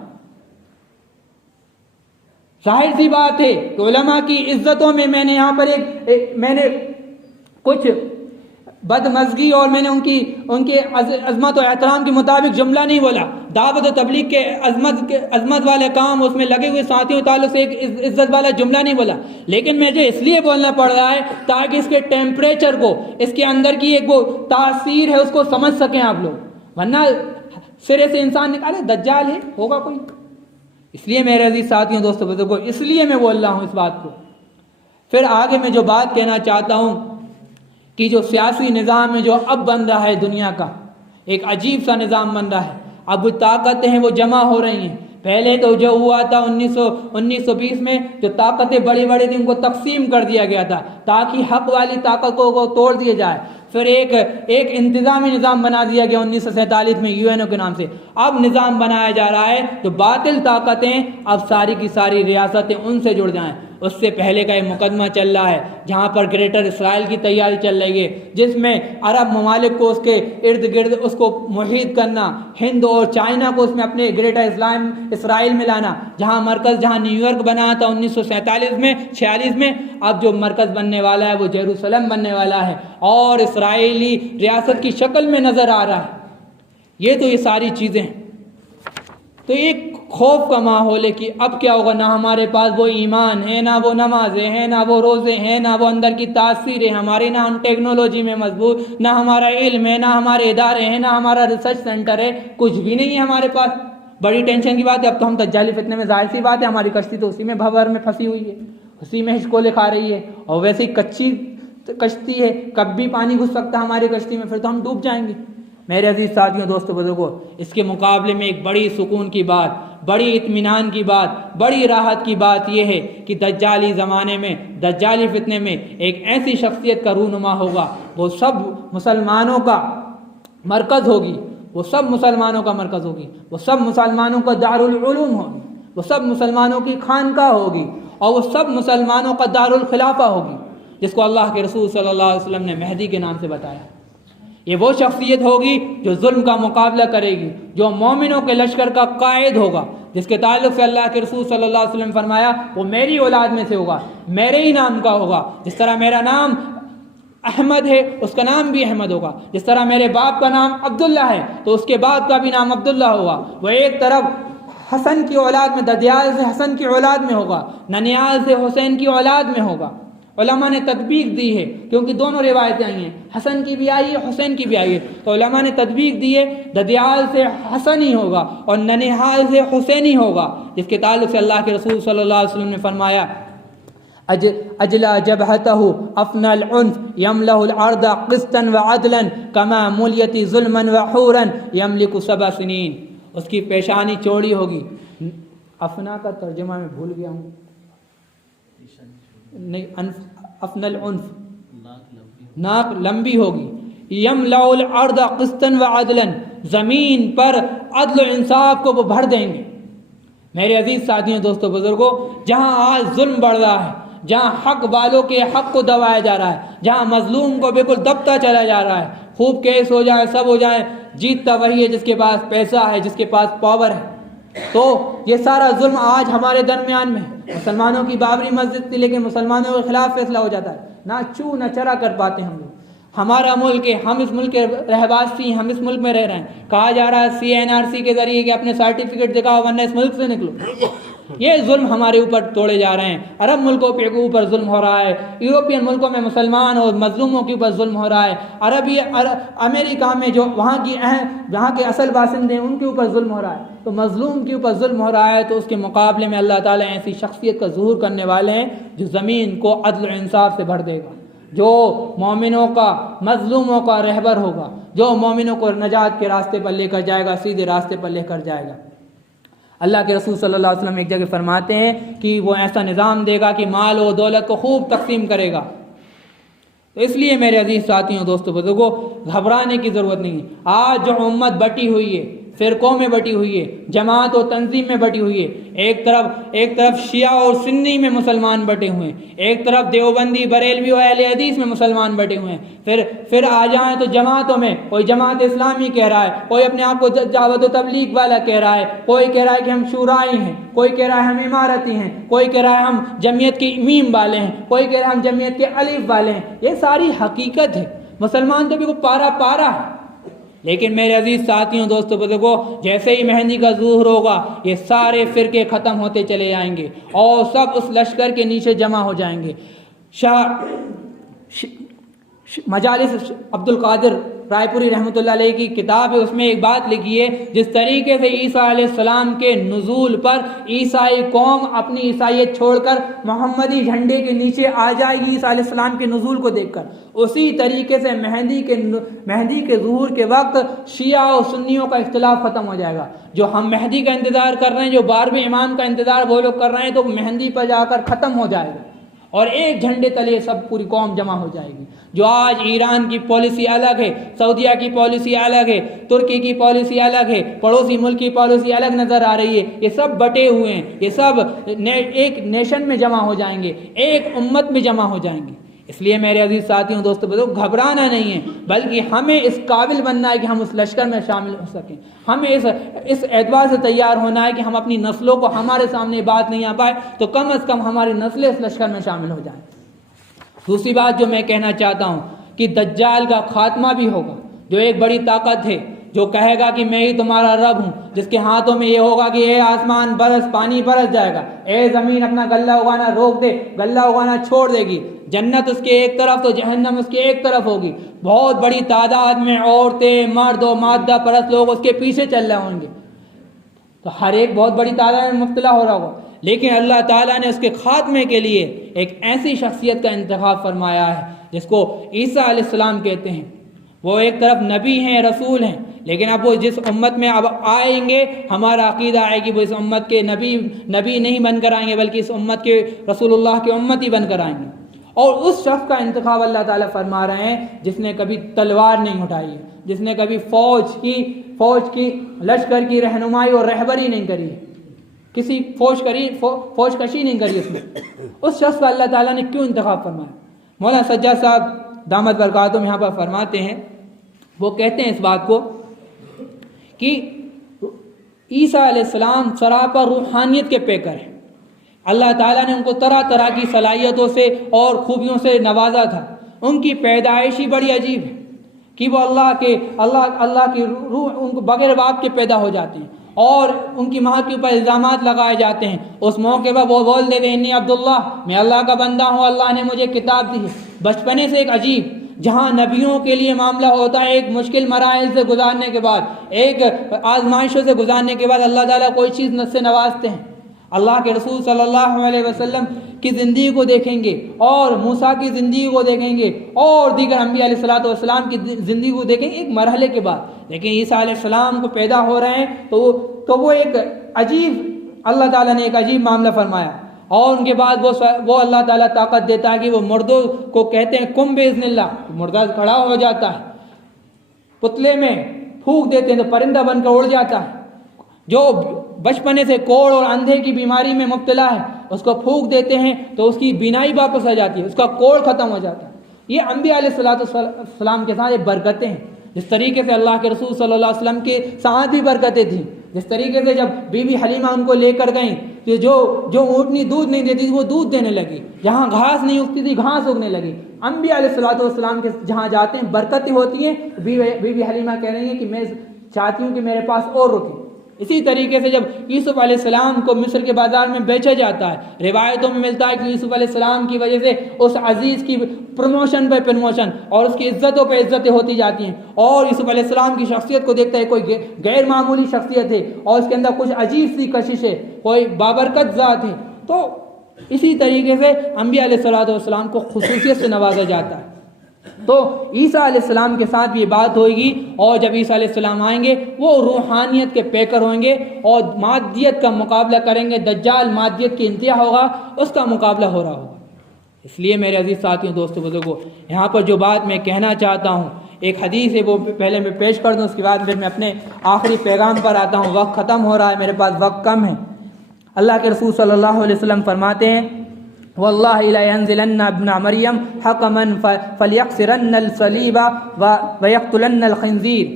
ظاہر سی بات ہے کہ علماء کی عزتوں میں نے یہاں پر میں نے کچھ بدمزگی اور میں نے ان کے عظمت و احترام کے مطابق جملہ نہیں بولا. دعوت و تبلیغ کے عظمت والے کام اس میں لگے ہوئے ساتھیوں تعلق سے ایک عزت والا جملہ نہیں بولا، لیکن مجھے اس لیے بولنا پڑ رہا ہے تاکہ اس کے ٹیمپریچر کو، اس کے اندر کی ایک وہ تاثیر ہے اس کو سمجھ سکیں آپ لوگ. ورنہ سرے سے انسان نکالے دجال ہے ہوگا کوئی. اس لیے میرے عزیز ساتھیوں دوستوں بزرگوں، اس لیے میں بول رہا ہوں اس بات کو. پھر آگے میں جو بات کہنا چاہتا ہوں کہ جو سیاسی نظام ہے جو اب بن رہا ہے دنیا کا، ایک عجیب سا نظام بن رہا ہے. اب طاقتیں ہیں وہ جمع ہو رہی ہیں. پہلے تو جو ہوا تھا 1920 میں جو طاقتیں بڑی بڑی تھیں ان کو تقسیم کر دیا گیا تھا تاکہ حق والی طاقتوں کو توڑ دیا جائے. پھر ایک انتظامی نظام بنا دیا گیا 1947 میں UN کے نام سے. اب نظام بنایا جا رہا ہے جو باطل طاقتیں اب ساری کی ساری ریاستیں ان سے جڑ جائیں. اس سے پہلے کا ایک مقدمہ چل رہا ہے جہاں پر گریٹر اسرائیل کی تیاری چل رہی ہے، جس میں عرب ممالک کو اس کے ارد گرد اس کو محیط کرنا، ہند اور چائنا کو اس میں اپنے گریٹر اسرائیل میں لانا. جہاں نیو یارک بنا تھا 1946 میں، اب جو مرکز بننے والا ہے وہ یروشلم بننے والا ہے اور اسرائیلی ریاست کی شکل میں نظر آ رہا ہے. یہ ساری چیزیں ہیں. تو ایک خوف کا ماحول ہے کہ اب کیا ہوگا. نہ ہمارے پاس وہ ایمان ہے، نہ وہ نمازیں ہیں، نہ وہ روزے ہیں، نہ وہ اندر کی تاثیر ہے ہماری، نہ ہم ٹیکنالوجی میں مضبوط، نہ ہمارا علم ہے، نہ ہمارے ادارے ہیں، نہ ہمارا ریسرچ سینٹر ہے، کچھ بھی نہیں ہے ہمارے پاس. بڑی ٹینشن کی بات ہے. اب تو ہم دجالی فتنے میں، ظاہر سی بات ہے ہماری کشتی تو اسی میں بھور میں پھنسی ہوئی ہے، اسی میں ہچکولے کھا رہی ہے، اور ویسے ہی کچی کشتی ہے، کب بھی پانی گھس سکتا ہے ہماری کشتی میں، پھر تو ہم ڈوب جائیں گے. میرے عزیز ساتھیوں دوستوں بزرگوں، اس کے مقابلے میں ایک بڑی سکون کی بات، بڑی اطمینان کی بات، بڑی راحت کی بات یہ ہے کہ دجالی زمانے میں، دجالی فتنے میں ایک ایسی شخصیت کا رونما ہوگا، وہ سب مسلمانوں کا مرکز ہوگی، وہ سب مسلمانوں کا مرکز ہوگی، وہ سب مسلمانوں کا دارالعلوم ہوگی، وہ سب مسلمانوں کی خانقاہ ہوگی، اور وہ سب مسلمانوں کا دارالخلافہ ہوگی، جس کو اللہ کے رسول صلی اللہ علیہ وسلم نے مہدی کے نام سے بتایا. یہ وہ شخصیت ہوگی جو ظلم کا مقابلہ کرے گی، جو مومنوں کے لشکر کا قائد ہوگا، جس کے تعلق سے اللہ کے رسول صلی اللہ علیہ وسلم نے فرمایا وہ میری اولاد میں سے ہوگا، میرے ہی نام کا ہوگا. جس طرح میرا نام احمد ہے اس کا نام بھی احمد ہوگا، جس طرح میرے باپ کا نام عبداللہ ہے تو اس کے باپ کا بھی نام عبداللہ ہوگا. وہ ایک طرف حسن کی اولاد میں، ددیال سے حسن کی اولاد میں ہوگا، ننیال سے حسین کی اولاد میں ہوگا. علماء نے تطبیق دی ہے کیونکہ دونوں روایتیں آئی ہیں، حسن کی بھی آئی ہے، حسین کی بھی آئی ہے، تو علماء نے تطبیق دی ہے ددیال سے حسن ہی ہوگا اور ننیحال سے حسین ہی ہوگا، جس کے تعلق سے اللہ کے رسول صلی اللہ علیہ وسلم نے فرمایا اجلا جبہتہ افنا العنف یملہ الارض قسطا وعدلا کما ملیت ظلما وحورا یملک 7 سنین. اس کی پیشانی چوڑی ہوگی. افنا کا ترجمہ میں بھول گیا ہوں، نہیں، افنا العنف ناک لمبی ہوگی. یملأ الارض قسطا وعدلا، زمین پر عدل و انصاف کو وہ بھر دیں گے. میرے عزیز ساتھیوں دوستوں بزرگوں، جہاں آج ظلم بڑھ رہا ہے، جہاں حق والوں کے حق کو دبایا جا رہا ہے، جہاں مظلوم کو بالکل دبتا چلا جا رہا ہے، خوب کیس ہو جائے، سب ہو جائے، جیتتا وہی ہے جس کے پاس پیسہ ہے، جس کے پاس پاور ہے. تو یہ سارا ظلم آج ہمارے درمیان میں ہے. مسلمانوں کی بابری مسجد تھی لیکن مسلمانوں کے خلاف فیصلہ ہو جاتا ہے، نہ چو نہ چرا کر پاتے ہم لوگ. ہمارا ملک ہے، ہم اس ملک کے رہواسی، ہم اس ملک میں رہ رہے ہیں. کہا جا رہا ہے CNRC کے ذریعے کہ اپنے سرٹیفکیٹ دکھاؤ ورنہ اس ملک سے نکلو. یہ ظلم ہمارے اوپر توڑے جا رہے ہیں. عرب ملکوں کے اوپر ظلم ہو رہا ہے, یورپین ملکوں میں مسلمان اور مظلوموں کے اوپر ظلم ہو رہا ہے, امریکہ میں جو وہاں کے اصل باشندے ہیں ان کے اوپر ظلم ہو رہا ہے. تو مظلوم کے اوپر ظلم ہو رہا ہے تو اس کے مقابلے میں اللہ تعالیٰ ایسی شخصیت کا ظہور کرنے والے ہیں جو زمین کو عدل و انصاف سے بھر دے گا, جو مومنوں کا, مظلوموں کا رہبر ہوگا, جو مومنوں کو نجات کے راستے پر لے کر جائے گا, سیدھے راستے پر لے کر جائے گا. اللہ کے رسول صلی اللہ علیہ وسلم ایک جگہ فرماتے ہیں کہ وہ ایسا نظام دے گا کہ مال و دولت کو خوب تقسیم کرے گا. تو اس لیے میرے عزیز ساتھیوں, دوستوں, بزرگوں, گھبرانے کی ضرورت نہیں ہے. آج جو امت بٹی ہوئی ہے, فرقوں میں بٹی ہوئی ہے, جماعت و تنظیم میں بٹی ہوئی ہے, ایک طرف شیعہ اور سنی میں مسلمان بٹے ہوئے ہیں, ایک طرف دیوبندی, بریلوی اور اہل حدیث میں مسلمان بٹے ہوئے ہیں. پھر آ جائیں تو جماعتوں میں کوئی جماعت اسلامی کہہ رہا ہے, کوئی اپنے آپ کو دعوت و تبلیغ والا کہہ رہا ہے, کوئی کہہ رہا ہے کہ ہم شورائی ہیں, کوئی کہہ رہا ہے ہم امارتی ہیں, کوئی کہہ رہا ہے ہم جمعیت کے میم والے ہیں, کوئی کہہ رہا ہے ہم جمعیت کے الف والے ہیں. یہ ساری حقیقت ہے. مسلمان تو بھی کو پارا ہے. لیکن میرے عزیز ساتھیوں, دوستوں, بزرگوں, جیسے ہی مہندی کا ظہور ہوگا یہ سارے فرقے ختم ہوتے چلے جائیں گے اور سب اس لشکر کے نیچے جمع ہو جائیں گے. مجالس عبد القادر رائے پوری رحمۃ اللہ علیہ کی کتاب ہے, اس میں ایک بات لکھی ہے, جس طریقے سے عیسیٰ علیہ السلام کے نزول پر عیسائی قوم اپنی عیسائیت چھوڑ کر محمدی جھنڈے کے نیچے آ جائے گی عیسیٰ علیہ السلام کے نزول کو دیکھ کر, اسی طریقے سے مہدی کے ظہور کے وقت شیعہ اور سنیوں کا اختلاف ختم ہو جائے گا. جو ہم مہدی کا انتظار کر رہے ہیں, جو 12ویں امام کا انتظار وہ لوگ کر رہے ہیں, تو مہندی پر جا کر ختم ہو جائے گا اور ایک جھنڈے تلے سب پوری قوم جمع ہو جائے گی. جو آج ایران کی پالیسی الگ ہے, سعودیہ کی پالیسی الگ ہے, ترکی کی پالیسی الگ ہے, پڑوسی ملک کی پالیسی الگ نظر آ رہی ہے, یہ سب بٹے ہوئے ہیں, یہ سب ایک نیشن میں جمع ہو جائیں گے, ایک امت میں جمع ہو جائیں گے. اس لیے میرے عزیز ساتھیوں, دوستوں, بزرگ, گھبرانا نہیں ہے, بلکہ ہمیں اس قابل بننا ہے کہ ہم اس لشکر میں شامل ہو سکیں. ہمیں اس اعتبار سے تیار ہونا ہے کہ ہم اپنی نسلوں کو, ہمارے سامنے بات نہیں آ پائے تو کم از کم ہماری نسلیں اس لشکر میں شامل ہو جائیں. دوسری بات جو میں کہنا چاہتا ہوں کہ دجال کا خاتمہ بھی ہوگا, جو ایک بڑی طاقت ہے, جو کہے گا کہ میں ہی تمہارا رب ہوں, جس کے ہاتھوں میں یہ ہوگا کہ اے آسمان برس, پانی برس جائے گا, اے زمین اپنا غلہ اگانا روک دے, غلہ اگانا چھوڑ دے گی, جنت اس کے ایک طرف تو جہنم اس کے ایک طرف ہوگی, بہت بڑی تعداد میں عورتیں, مرد و مادہ پرست لوگ اس کے پیچھے چل رہے ہوں گے. تو ہر ایک بہت بڑی تعداد میں مبتلا ہو رہا ہوگا, لیکن اللہ تعالیٰ نے اس کے خاتمے کے لیے ایک ایسی شخصیت کا انتخاب فرمایا ہے جس کو عیسیٰ علیہ السلام کہتے ہیں. وہ ایک طرف نبی ہیں, رسول ہیں, لیکن اب وہ جس امت میں اب آئیں گے, ہمارا عقیدہ آئے کہ وہ اس امت کے نبی نہیں بن کر آئیں گے, بلکہ اس امت کے رسول اللہ کے امتی بن کر آئیں گے. اور اس شخص کا انتخاب اللہ تعالیٰ فرما رہے ہیں جس نے کبھی تلوار نہیں اٹھائی ہے, جس نے کبھی فوج کی لشکر کی رہنمائی اور رہبری نہیں کری ہے, کسی فوج کشی نہیں کری اس میں. اس شخص کا اللہ تعالیٰ نے کیوں انتخاب فرمایا؟ مولانا سجاد صاحب دامت برکاتہم یہاں پر فرماتے ہیں, وہ کہتے ہیں اس بات کو کہ عیسیٰ علیہ السلام سراپا روحانیت کے پیکر ہیں. اللہ تعالیٰ نے ان کو طرح طرح کی صلاحیتوں سے اور خوبیوں سے نوازا تھا. ان کی پیدائش ہی بڑی عجیب ہے کہ وہ اللہ کی روح, ان کو بغیر باپ کے پیدا ہو جاتے ہیں اور ان کی ماں کے اوپر الزامات لگائے جاتے ہیں. اس موقع پر وہ بول دیتے ہیں انی عبداللہ, میں اللہ کا بندہ ہوں, اللہ نے مجھے کتاب دی ہے. بچپنے سے ایک عجیب, جہاں نبیوں کے لیے معاملہ ہوتا ہے ایک مشکل مراحل سے گزارنے کے بعد, ایک آزمائشوں سے گزارنے کے بعد اللہ تعالیٰ کوئی چیز سے نوازتے ہیں. اللہ کے رسول صلی اللہ علیہ وسلم کی زندگی کو دیکھیں گے اور موسیٰ کی زندگی کو دیکھیں گے اور دیگر انبیاء علیہ الصلوۃ والسلام کی زندگی کو دیکھیں گے ایک مرحلے کے بعد. لیکن عیسیٰ علیہ السلام کو پیدا ہو رہے ہیں تو وہ ایک عجیب, اللہ تعالیٰ نے ایک عجیب معاملہ فرمایا. اور ان کے بعد وہ اللہ تعالیٰ طاقت دیتا ہے کہ وہ مردوں کو کہتے ہیں کم باذن اللہ, مردہ کھڑا ہو جاتا ہے, پتلے میں پھونک دیتے ہیں تو پرندہ بن کر اڑ جاتا ہے. جو بچپنے سے کوڑ اور اندھے کی بیماری میں مبتلا ہے اس کو پھونک دیتے ہیں تو اس کی بینائی واپس آ جاتی ہے, اس کا کوڑ ختم ہو جاتا ہے. یہ انبیاء علیہ الصلوۃ والسلام کے ساتھ یہ برکتیں ہیں. جس طریقے سے اللہ کے رسول صلی اللہ علیہ وسلم کے ساتھ بھی برکتیں تھیں, جس طریقے سے جب بی بی حلیمہ ان کو لے کر گئیں کہ جو اونٹنی دودھ نہیں دیتی تھی وہ دودھ دینے لگی, جہاں گھاس نہیں اگتی تھی گھاس اگنے لگی. انبیاء علیہ الصلوۃ والسلام کے جہاں جاتے ہیں برکتیں ہوتی ہیں. بی بی حلیمہ کہہ رہی ہیں کہ میں چاہتی ہوں کہ میرے پاس اور رکیں, اسی طریقے سے جب یوسف علیہ السلام کو مصر کے بازار میں بیچا جاتا ہے، روایتوں میں ملتا ہے کہ یوسف علیہ السلام کی وجہ سے اس عزیز کی پروموشن پہ پروموشن اور اس کی عزتوں پہ عزتیں ہوتی جاتی ہیں، اور یوسف علیہ السلام کی شخصیت کو دیکھتا ہے کوئی غیر معمولی شخصیت ہے اور اس کے اندر کچھ عجیب سی کشش ہے، کوئی بابرکت ذات ہے۔ تو اسی طریقے سے انبیاء علیہ السلام کو خصوصیت سے نوازا جاتا ہے۔ تو عیسیٰ علیہ السلام کے ساتھ یہ بات ہوئے گی، اور جب عیسیٰ علیہ السلام آئیں گے وہ روحانیت کے پیکر ہوئیں گے اور مادیت کا مقابلہ کریں گے۔ دجال مادیت کی انتہا ہوگا، اس کا مقابلہ ہو رہا ہوگا۔ اس لیے میرے عزیز ساتھیوں، دوستوں، بزرگوں، یہاں پر جو بات میں کہنا چاہتا ہوں، ایک حدیث ہے وہ پہلے میں پیش کر دوں، اس کے بعد پھر میں اپنے آخری پیغام پر آتا ہوں۔ وقت ختم ہو رہا ہے، میرے پاس وقت کم ہے۔ اللہ کے رسول صلی اللہ علیہ وسلم فرماتے ہیں، واللہ لا ينزلن ابن مریم حکما فلیکسرن الصلیب ویقتلن الخنزیر۔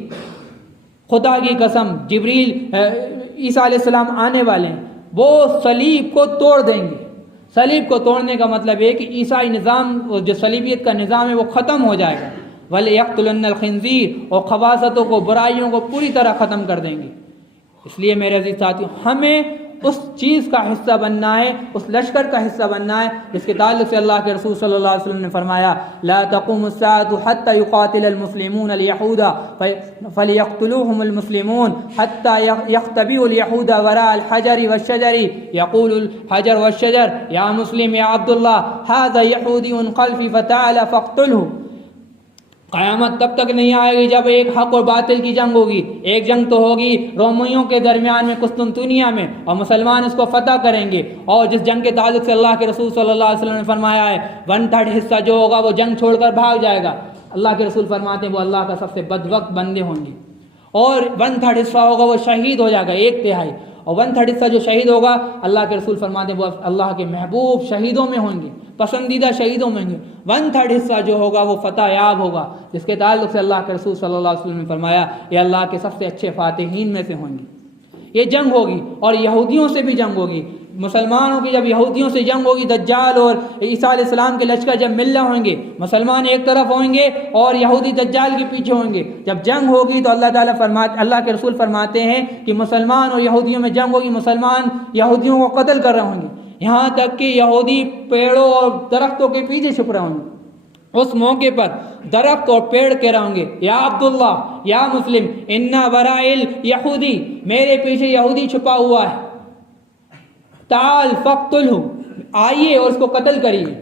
خدا کی قسم، جبریل عیسیٰ علیہ السلام آنے والے ہیں، وہ صلیب کو توڑ دیں گے۔ صلیب کو توڑنے کا مطلب ہے کہ عیسائی نظام، جو صلیبیت کا نظام ہے، وہ ختم ہو جائے گا۔ وَلْيَقْتُلَنَّ الْخِنْزِيرَ، اور خباثتوں کو، برائیوں کو پوری طرح ختم کر دیں گے۔ اس لیے میرے عزیز ساتھیوں، ہمیں اس چیز کا حصہ بننا ہے، اس لشکر کا حصہ بننا ہے جس کے تعلق سے اللہ کے رسول صلی اللہ علیہ وسلم نے فرمایا، لا تقوم الساعة حتى يقاتل المسلمون اليهود فليقتلوهم المسلمون حتى يختبئوا اليهود وراء الحجر والشجر يقول الحجر والشجر يا مسلم يا عبد الله هذا يهودي خلفي فتعال فاقتله۔ قیامت تب تک نہیں آئے گی جب ایک حق اور باطل کی جنگ ہوگی۔ ایک جنگ تو ہوگی رومیوں کے درمیان میں قسطنطنیہ میں، اور مسلمان اس کو فتح کریں گے، اور جس جنگ کے تعلق سے اللہ کے رسول صلی اللہ علیہ وسلم نے فرمایا ہے 1/3 حصہ جو ہوگا وہ جنگ چھوڑ کر بھاگ جائے گا۔ اللہ کے رسول فرماتے ہیں وہ اللہ کا سب سے بدبخت بندے ہوں گے، اور 1/3 حصہ ہوگا وہ شہید ہو جائے گا، 1/3، اور 1/3 حصہ جو شہید ہوگا اللہ کے رسول فرماتے ہیں وہ اللہ کے محبوب شہیدوں میں ہوں گے، پسندیدہ شہیدوں میں ہوں گے۔ 1/3 حصہ جو ہوگا وہ فتح یاب ہوگا، جس کے تعلق سے اللہ کے رسول صلی اللہ علیہ وسلم نے فرمایا یہ اللہ کے سب سے اچھے فاتحین میں سے ہوں گے۔ یہ جنگ ہوگی، اور یہودیوں سے بھی جنگ ہوگی۔ مسلمانوں کی جب یہودیوں سے جنگ ہوگی، دجال اور عیسیٰ علیہ السلام کے لشکر جب مل رہے ہوں گے، مسلمان ایک طرف ہوں گے اور یہودی دجال کے پیچھے ہوں گے۔ جب جنگ ہوگی تو اللہ کے رسول فرماتے ہیں کہ مسلمان اور یہودیوں میں جنگ ہوگی، مسلمان یہودیوں کو قتل کر رہے ہوں گے، یہاں تک کہ یہودی پیڑوں اور درختوں کے پیچھے چھپ رہے ہوں گے۔ اس موقع پر درخت اور پیڑ کہہ رہے ہوں گے، یا عبداللہ یا مسلم انا ورائل یہودی، میرے پیچھے یہودی چھپا ہوا ہے، تعال فقتلہ، آئیے اور اس کو قتل کریے۔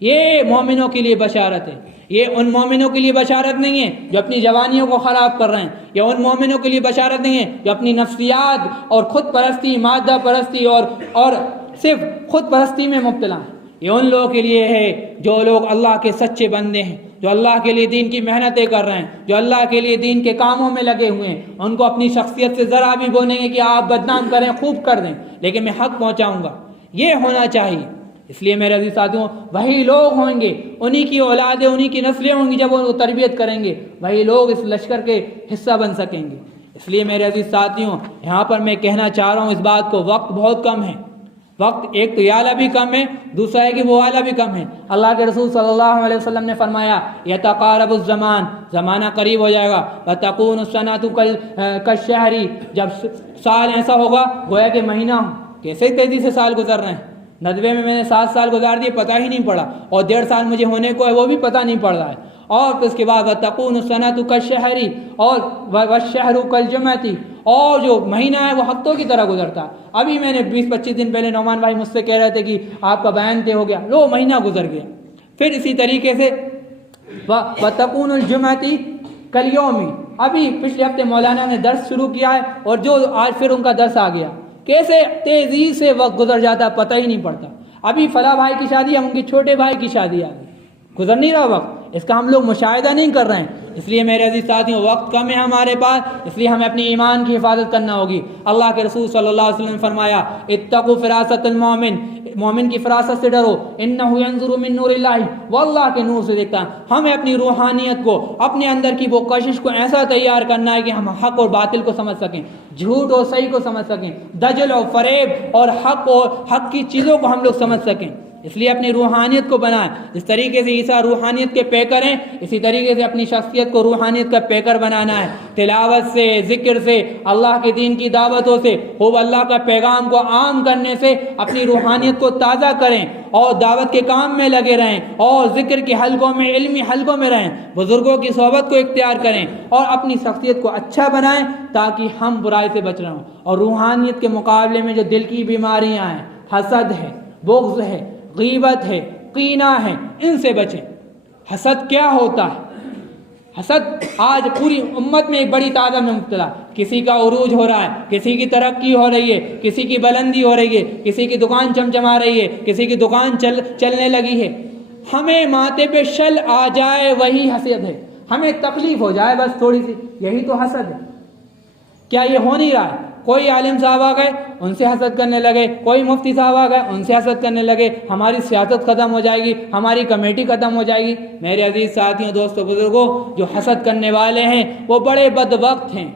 یہ مومنوں کے لیے بشارت ہے۔ یہ ان مومنوں کے لیے بشارت نہیں ہے جو اپنی جوانیوں کو خراب کر رہے ہیں، یا ان مومنوں کے لیے بشارت نہیں ہے جو اپنی نفسیات اور خود پرستی، مادہ پرستی اور صرف خود پرستی میں مبتلا ہیں۔ یہ ان لوگوں کے لیے ہے جو لوگ اللہ کے سچے بندے ہیں، جو اللہ کے لیے دین کی محنتیں کر رہے ہیں، جو اللہ کے لیے دین کے کاموں میں لگے ہوئے ہیں۔ ان کو اپنی شخصیت سے ذرا بھی بولیں گے کہ آپ بدنام کریں، خوب کر دیں، لیکن میں حق پہنچاؤں گا، یہ ہونا چاہیے۔ اس لیے میرے عزیز ساتھیوں، وہی لوگ ہوں گے، انہی کی اولادیں، انہی کی نسلیں ہوں گی، جب وہ تربیت کریں گے وہی لوگ اس لشکر کے حصہ بن سکیں گے۔ اس لیے میرے عزیز ساتھیوں، یہاں پر میں کہنا چاہ رہا ہوں اس بات کو، وقت بہت کم ہے۔ وقت ایک تو یہ والا بھی کم ہے، دوسرا ہے کہ وہ والا بھی کم ہے۔ اللہ کے رسول صلی اللہ علیہ وسلم نے فرمایا یتقارب الزمان، زمانہ قریب ہو جائے گا، وتکون السنۃ کالشہر، جب سال ایسا ہوگا گویا کہ مہینہ ہو۔ کیسے تیزی سے سال گزر رہے ہیں، 90 میں نے 7 سال گزار دیے، پتہ ہی نہیں پڑا، اور 1.5 سال مجھے ہونے کو ہے وہ بھی پتہ نہیں پڑ رہا ہے۔ اور پھر اس کے بعد وتکون السنۃ کالشہر، اور والشہر کالجمعۃ، اور جو مہینہ ہے وہ ہفتوں کی طرح گزرتا ہے۔ ابھی میں نے 20-25 دن پہلے نعمان بھائی مجھ سے کہہ رہے تھے کہ آپ کا بیان طے ہو گیا، لو مہینہ گزر گیا۔ پھر اسی طریقے سے وتکون الجمعۃ کالیوم، ابھی پچھلے ہفتے مولانا نے درس شروع کیا ہے اور جو آج پھر ان کا درس آ گیا۔ کیسے تیزی سے وقت گزر جاتا ہے پتہ ہی نہیں پڑتا۔ ابھی فلاں بھائی کی شادی ہے، ان کے چھوٹے بھائی کی شادی آ گئی، گزر نہیں رہا وقت، اس کا ہم لوگ مشاہدہ نہیں کر رہے ہیں۔ اس لیے میرے عزیز ساتھیوں، وقت کم ہے ہمارے پاس، اس لیے ہمیں اپنی ایمان کی حفاظت کرنا ہوگی۔ اللہ کے رسول صلی اللہ علیہ وسلم نے فرمایا اتقوا فراست المومن، مومن کی فراست سے ڈرو، انہ ینظر من نور اللہ، وہ اللہ کے نور سے دیکھتا ہے۔ ہمیں اپنی روحانیت کو، اپنے اندر کی وہ کشش کو ایسا تیار کرنا ہے کہ ہم حق اور باطل کو سمجھ سکیں، جھوٹ اور صحیح کو سمجھ سکیں، دجل اور فریب اور حق کی چیزوں کو ہم لوگ سمجھ سکیں۔ اس لیے اپنی روحانیت کو بنائیں. جس طریقے سے عیسیٰ روحانیت کے پیکر ہیں، اسی طریقے سے اپنی شخصیت کو روحانیت کا پیکر بنانا ہے. تلاوت سے، ذکر سے، اللہ کے دین کی دعوتوں سے، خوب اللہ کا پیغام کو عام کرنے سے اپنی روحانیت کو تازہ کریں اور دعوت کے کام میں لگے رہیں اور ذکر کے حلقوں میں، علمی حلقوں میں رہیں، بزرگوں کی صحبت کو اختیار کریں اور اپنی شخصیت کو اچھا بنائیں تاکہ ہم برائی سے بچ رہے ہوں. اور روحانیت کے مقابلے میں جو دل کی بیماریاں ہیں، حسد ہے، بغض ہے، غیبت ہے، کینہ ہے، ان سے بچیں. حسد کیا ہوتا ہے؟ حسد آج پوری امت میں ایک بڑی تعداد میں مبتلا. کسی کا عروج ہو رہا ہے، کسی کی ترقی ہو رہی ہے، کسی کی بلندی ہو رہی ہے، کسی کی دکان چمچما رہی ہے، کسی کی دکان چلنے لگی ہے. ہمیں ماتھے پہ شل آ جائے وہی حسد ہے. ہمیں تکلیف ہو جائے بس تھوڑی سی، یہی تو حسد ہے. کیا یہ ہو نہیں رہا ہے؟ کوئی عالم صاحب آ گئے، ان سے حسد کرنے لگے، کوئی مفتی صاحب آ گئے، ان سے حسد کرنے لگے، ہماری سیاست ختم ہو جائے گی، ہماری کمیٹی ختم ہو جائے گی. میرے عزیز ساتھیوں، دوستوں، بزرگوں، جو حسد کرنے والے ہیں وہ بڑے بدبخت ہیں،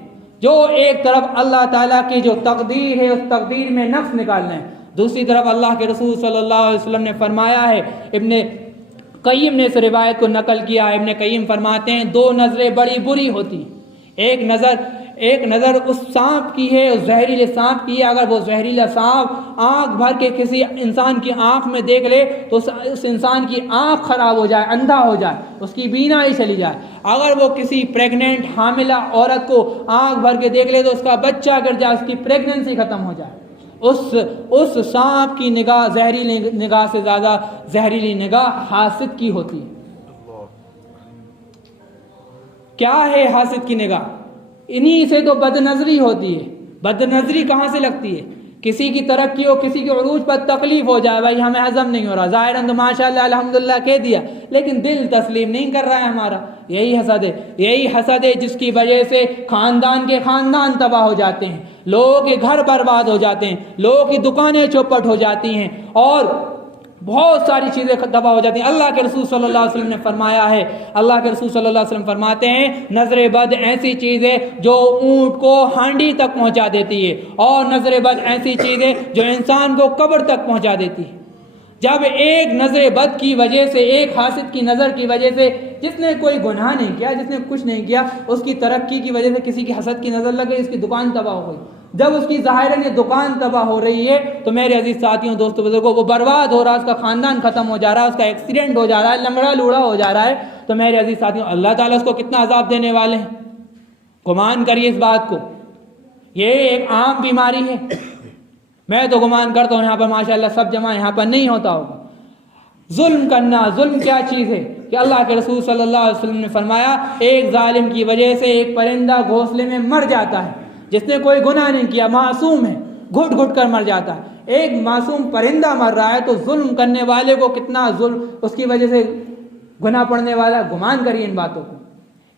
جو ایک طرف اللہ تعالیٰ کی جو تقدیر ہے اس تقدیر میں نقص نکال رہے ہیں، دوسری طرف اللہ کے رسول صلی اللہ علیہ وسلم نے فرمایا ہے. ابن قیم نے اس روایت کو نقل کیا ہے. ابن قیم فرماتے ہیں 2 نظریں بڑی بری ہوتی ہیں. ایک نظر اس سانپ کی ہے، اس زہریلے سانپ کی ہے. اگر وہ زہریلا سانپ آنکھ بھر کے کسی انسان کی آنکھ میں دیکھ لے تو اس انسان کی آنکھ خراب ہو جائے، اندھا ہو جائے، اس کی بینائی چلی جائے. اگر وہ کسی پریگننٹ حاملہ عورت کو آنکھ بھر کے دیکھ لے تو اس کا بچہ گر جائے، اس کی پریگننسی ختم ہو جائے. اس سانپ کی نگاہ، زہریلی نگاہ سے زیادہ زہریلی نگاہ حاسد کی ہوتی ہے. کیا ہے حاسد کی نگاہ؟ انہی سے تو بد نظری ہوتی ہے. بد نظری کہاں سے لگتی ہے؟ کسی کی ترقی ہو، کسی کے عروج پر تکلیف ہو جائے، بھائی ہمیں ہضم نہیں ہو رہا، ظاہراً تو ماشاءاللہ الحمدللہ کہہ دیا لیکن دل تسلیم نہیں کر رہا ہے ہمارا. یہی حسد ہے جس کی وجہ سے خاندان کے خاندان تباہ ہو جاتے ہیں، لوگوں کے گھر برباد ہو جاتے ہیں، لوگوں کی دکانیں چوپٹ ہو جاتی ہیں اور بہت ساری چیزیں تباہ ہو جاتی ہیں. اللہ کے رسول صلی اللہ علیہ وسلم نے فرمایا ہے، اللہ کے رسول صلی اللہ علیہ وسلم فرماتے ہیں نظر بد ایسی چیز ہے جو اونٹ کو ہانڈی تک پہنچا دیتی ہے اور نظر بد ایسی چیز ہے جو انسان کو قبر تک پہنچا دیتی ہے. جب ایک نظر بد کی وجہ سے، ایک حاسد کی نظر کی وجہ سے، جس نے کوئی گناہ نہیں کیا، جس نے کچھ نہیں کیا، اس کی ترقی کی وجہ سے کسی کی حسد کی نظر لگ گئی، اس کی دکان تباہ ہو گئی. جب اس کی ظاہراً یہ دکان تباہ ہو رہی ہے تو میرے عزیز ساتھیوں، دوستوں، بزرگوں، وہ برباد ہو رہا ہے، اس کا خاندان ختم ہو جا رہا ہے، اس کا ایکسیڈنٹ ہو جا رہا ہے، لنگڑا لوڑا ہو جا رہا ہے. تو میرے عزیز ساتھیوں، اللہ تعالیٰ اس کو کتنا عذاب دینے والے ہیں. گمان کریے اس بات کو. یہ ایک عام بیماری ہے. میں تو گمان کرتا ہوں یہاں پر ماشاءاللہ سب جمع یہاں پر نہیں ہوتا ہوگا. ظلم کرنا. ظلم کیا چیز ہے کہ اللہ کے رسول صلی اللہ علیہ وسلم نے فرمایا ایک ظالم کی وجہ سے ایک پرندہ گھونسلے میں مر جاتا ہے، جس نے کوئی گناہ نہیں کیا، معصوم ہے، گھٹ گھٹ کر مر جاتا ہے. ایک معصوم پرندہ مر رہا ہے تو ظلم کرنے والے کو کتنا ظلم، اس کی وجہ سے گناہ پڑنے والا. گمان کریے ان باتوں کو.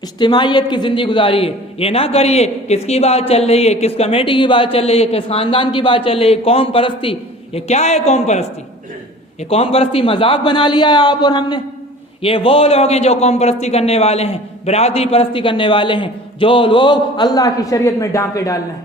اجتماعیت کی زندگی گزاریے. یہ نہ کریے کس کی بات چل رہی ہے، کس کمیٹی کی بات چل رہی ہے، کس خاندان کی بات چل رہی ہے. قوم پرستی. یہ کیا ہے قوم پرستی؟ یہ قوم پرستی مذاق بنا لیا ہے آپ اور ہم نے. یہ وہ لوگ ہیں جو قوم پرستی کرنے والے ہیں، برادری پرستی کرنے والے ہیں، جو لوگ اللہ کی شریعت میں ڈانکے ڈالنا ہے،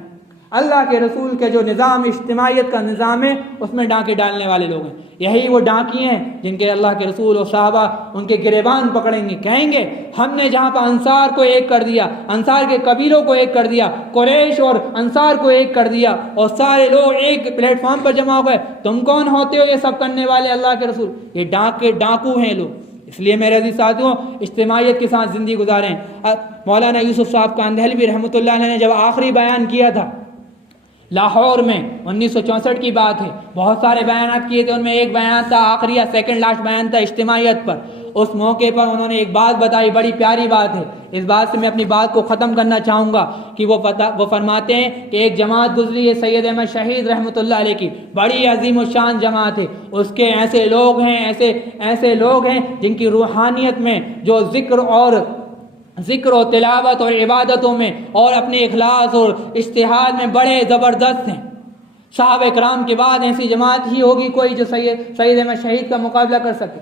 اللہ کے رسول کے جو نظام اجتماعیت کا نظام ہے اس میں ڈانکے ڈالنے والے لوگ ہیں. یہی وہ ڈانکی ہیں جن کے اللہ کے رسول اور صحابہ ان کے گریبان پکڑیں گے، کہیں گے ہم نے جہاں پر انصار کو ایک کر دیا، انصار کے قبیلوں کو ایک کر دیا، قریش اور انصار کو ایک کر دیا اور سارے لوگ ایک پلیٹ فارم پر جمع ہو گئے، تم کون ہوتے ہو یہ سب کرنے والے اللہ کے رسول؟ یہ ڈاکو ہیں لوگ. اس لیے میرے عزیز ساتھیوں اجتماعیت کے ساتھ زندگی گزاریں. مولانا یوسف صاحب کاندھلوی رحمۃ اللہ علیہ نے جب آخری بیان کیا تھا لاہور میں 1964 کی بات ہے، بہت سارے بیانات کیے تھے، ان میں ایک بیان تھا آخری یا سیکنڈ لاسٹ بیان تھا اجتماعیت پر. اس موقع پر انہوں نے ایک بات بتائی، بڑی پیاری بات ہے. اس بات سے میں اپنی بات کو ختم کرنا چاہوں گا کہ وہ فرماتے ہیں کہ ایک جماعت گزری ہے سید احمد شہید رحمۃ اللہ علیہ کی، بڑی عظیم و شان جماعت ہے. اس کے ایسے لوگ ہیں جن کی روحانیت میں جو ذکر و تلاوت اور عبادتوں میں اور اپنے اخلاص اور اجتہاد میں بڑے زبردست ہیں. صحابہ کرام کے بعد ایسی جماعت ہی ہوگی کوئی جو سید احمد شہید کا مقابلہ کر سکے.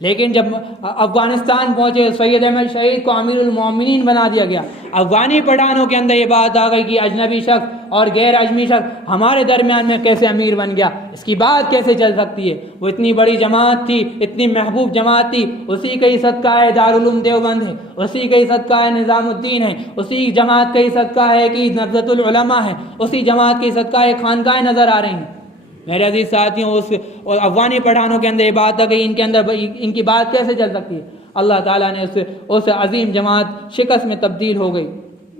لیکن جب افغانستان پہنچے سید احمد شہید کو امیر المومنین بنا دیا گیا، افغانی پٹھانوں کے اندر یہ بات آ گئی کہ اجنبی شخص اور غیر اجنبی شخص ہمارے درمیان میں کیسے امیر بن گیا، اس کی بات کیسے چل سکتی ہے؟ وہ اتنی بڑی جماعت تھی، اتنی محبوب جماعت تھی، اسی کا ہی صدقہ ہے دارالعلوم دیوبند ہے، اسی کا ہی صدقہ ہے نظام الدین ہے، اسی جماعت کا ہی صدقہ ہے کہ نبضۃ العلماء ہے، اسی جماعت کی صدقہ ہے خانقاہیں نظر آ رہی ہیں۔ میرے عزیز ساتھیوں، اس افغانی پٹھانوں کے اندر یہ بات آ گئی، ان کے اندر ان کی بات کیسے چل سکتی ہے؟ اللہ تعالیٰ نے اس عظیم جماعت شکست میں تبدیل ہو گئی۔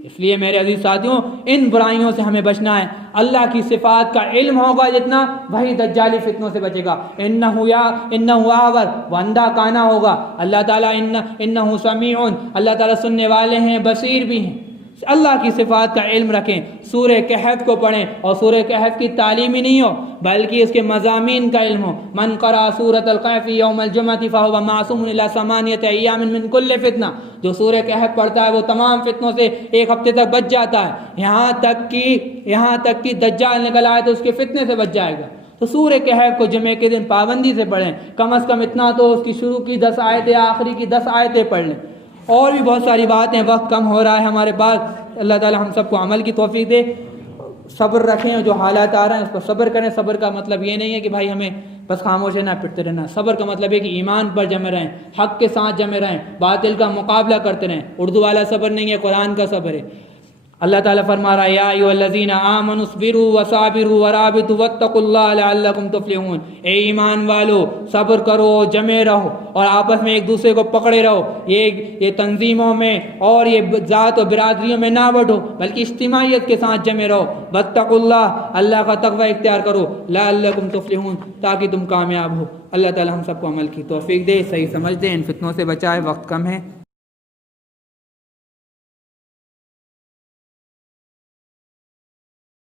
اس لیے میرے عزیز ساتھیوں، ان برائیوں سے ہمیں بچنا ہے۔ اللہ کی صفات کا علم ہوگا جتنا، وہی دجالی فتنوں سے بچے گا۔ انہ آور، وہ اندھا کانا ہوگا۔ اللہ تعالیٰ انہ سمیع، اللہ تعالیٰ سننے والے ہیں، بصیر بھی ہیں۔ اللہ کی صفات کا علم رکھیں، سورہ کہف کو پڑھیں، اور سورہ کہف کی تعلیم ہی نہیں ہو بلکہ اس کے مضامین کا علم ہو۔ من قرأ سورۃ الکہف یوم الجمعۃ فہو معصوم الی ثمانیۃ ایام من کل فتنہ، جو سورہ کہف پڑھتا ہے وہ تمام فتنوں سے ایک ہفتے تک بچ جاتا ہے، یہاں تک کہ دجال نکل آئے تو اس کے فتنے سے بچ جائے گا۔ تو سورہ کہف کو جمعے کے دن پابندی سے پڑھیں، کم از کم اتنا تو اس کی شروع کی 10 آیتیں، آخری کی 10 آیتیں پڑھ لیں۔ اور بھی بہت ساری باتیں، وقت کم ہو رہا ہے ہمارے پاس۔ اللہ تعالی ہم سب کو عمل کی توفیق دے، صبر رکھیں، جو حالات آ رہے ہیں اس پر صبر کریں۔ صبر کا مطلب یہ نہیں ہے کہ بھائی ہمیں بس خاموش رہنا، پٹتے رہنا۔ صبر کا مطلب ہے کہ ایمان پر جمے رہیں، حق کے ساتھ جمے رہیں، باطل کا مقابلہ کرتے رہیں۔ اردو والا صبر نہیں ہے، قرآن کا صبر ہے۔ اللہ تعالیٰ فرما رہا ہے یا ایھا الذین آمنوا اصبروا وصابروا ورابطوا واتقوا اللہ لعلکم تفلحون، اے ایمان والو صبر کرو، جمے رہو اور آپس میں ایک دوسرے کو پکڑے رہو۔ یہ تنظیموں میں اور یہ ذات و برادریوں میں نہ بٹو بلکہ اجتماعیت کے ساتھ جمے رہو۔ واتقوا اللہ، اللہ کا تقوی اختیار کرو، لعلکم تفلحون، تاکہ تم کامیاب ہو۔ اللہ تعالیٰ ہم سب کو عمل کی توفیق دے، صحیح سمجھ دے، ان فتنوں سے بچائے۔ وقت کم ہے۔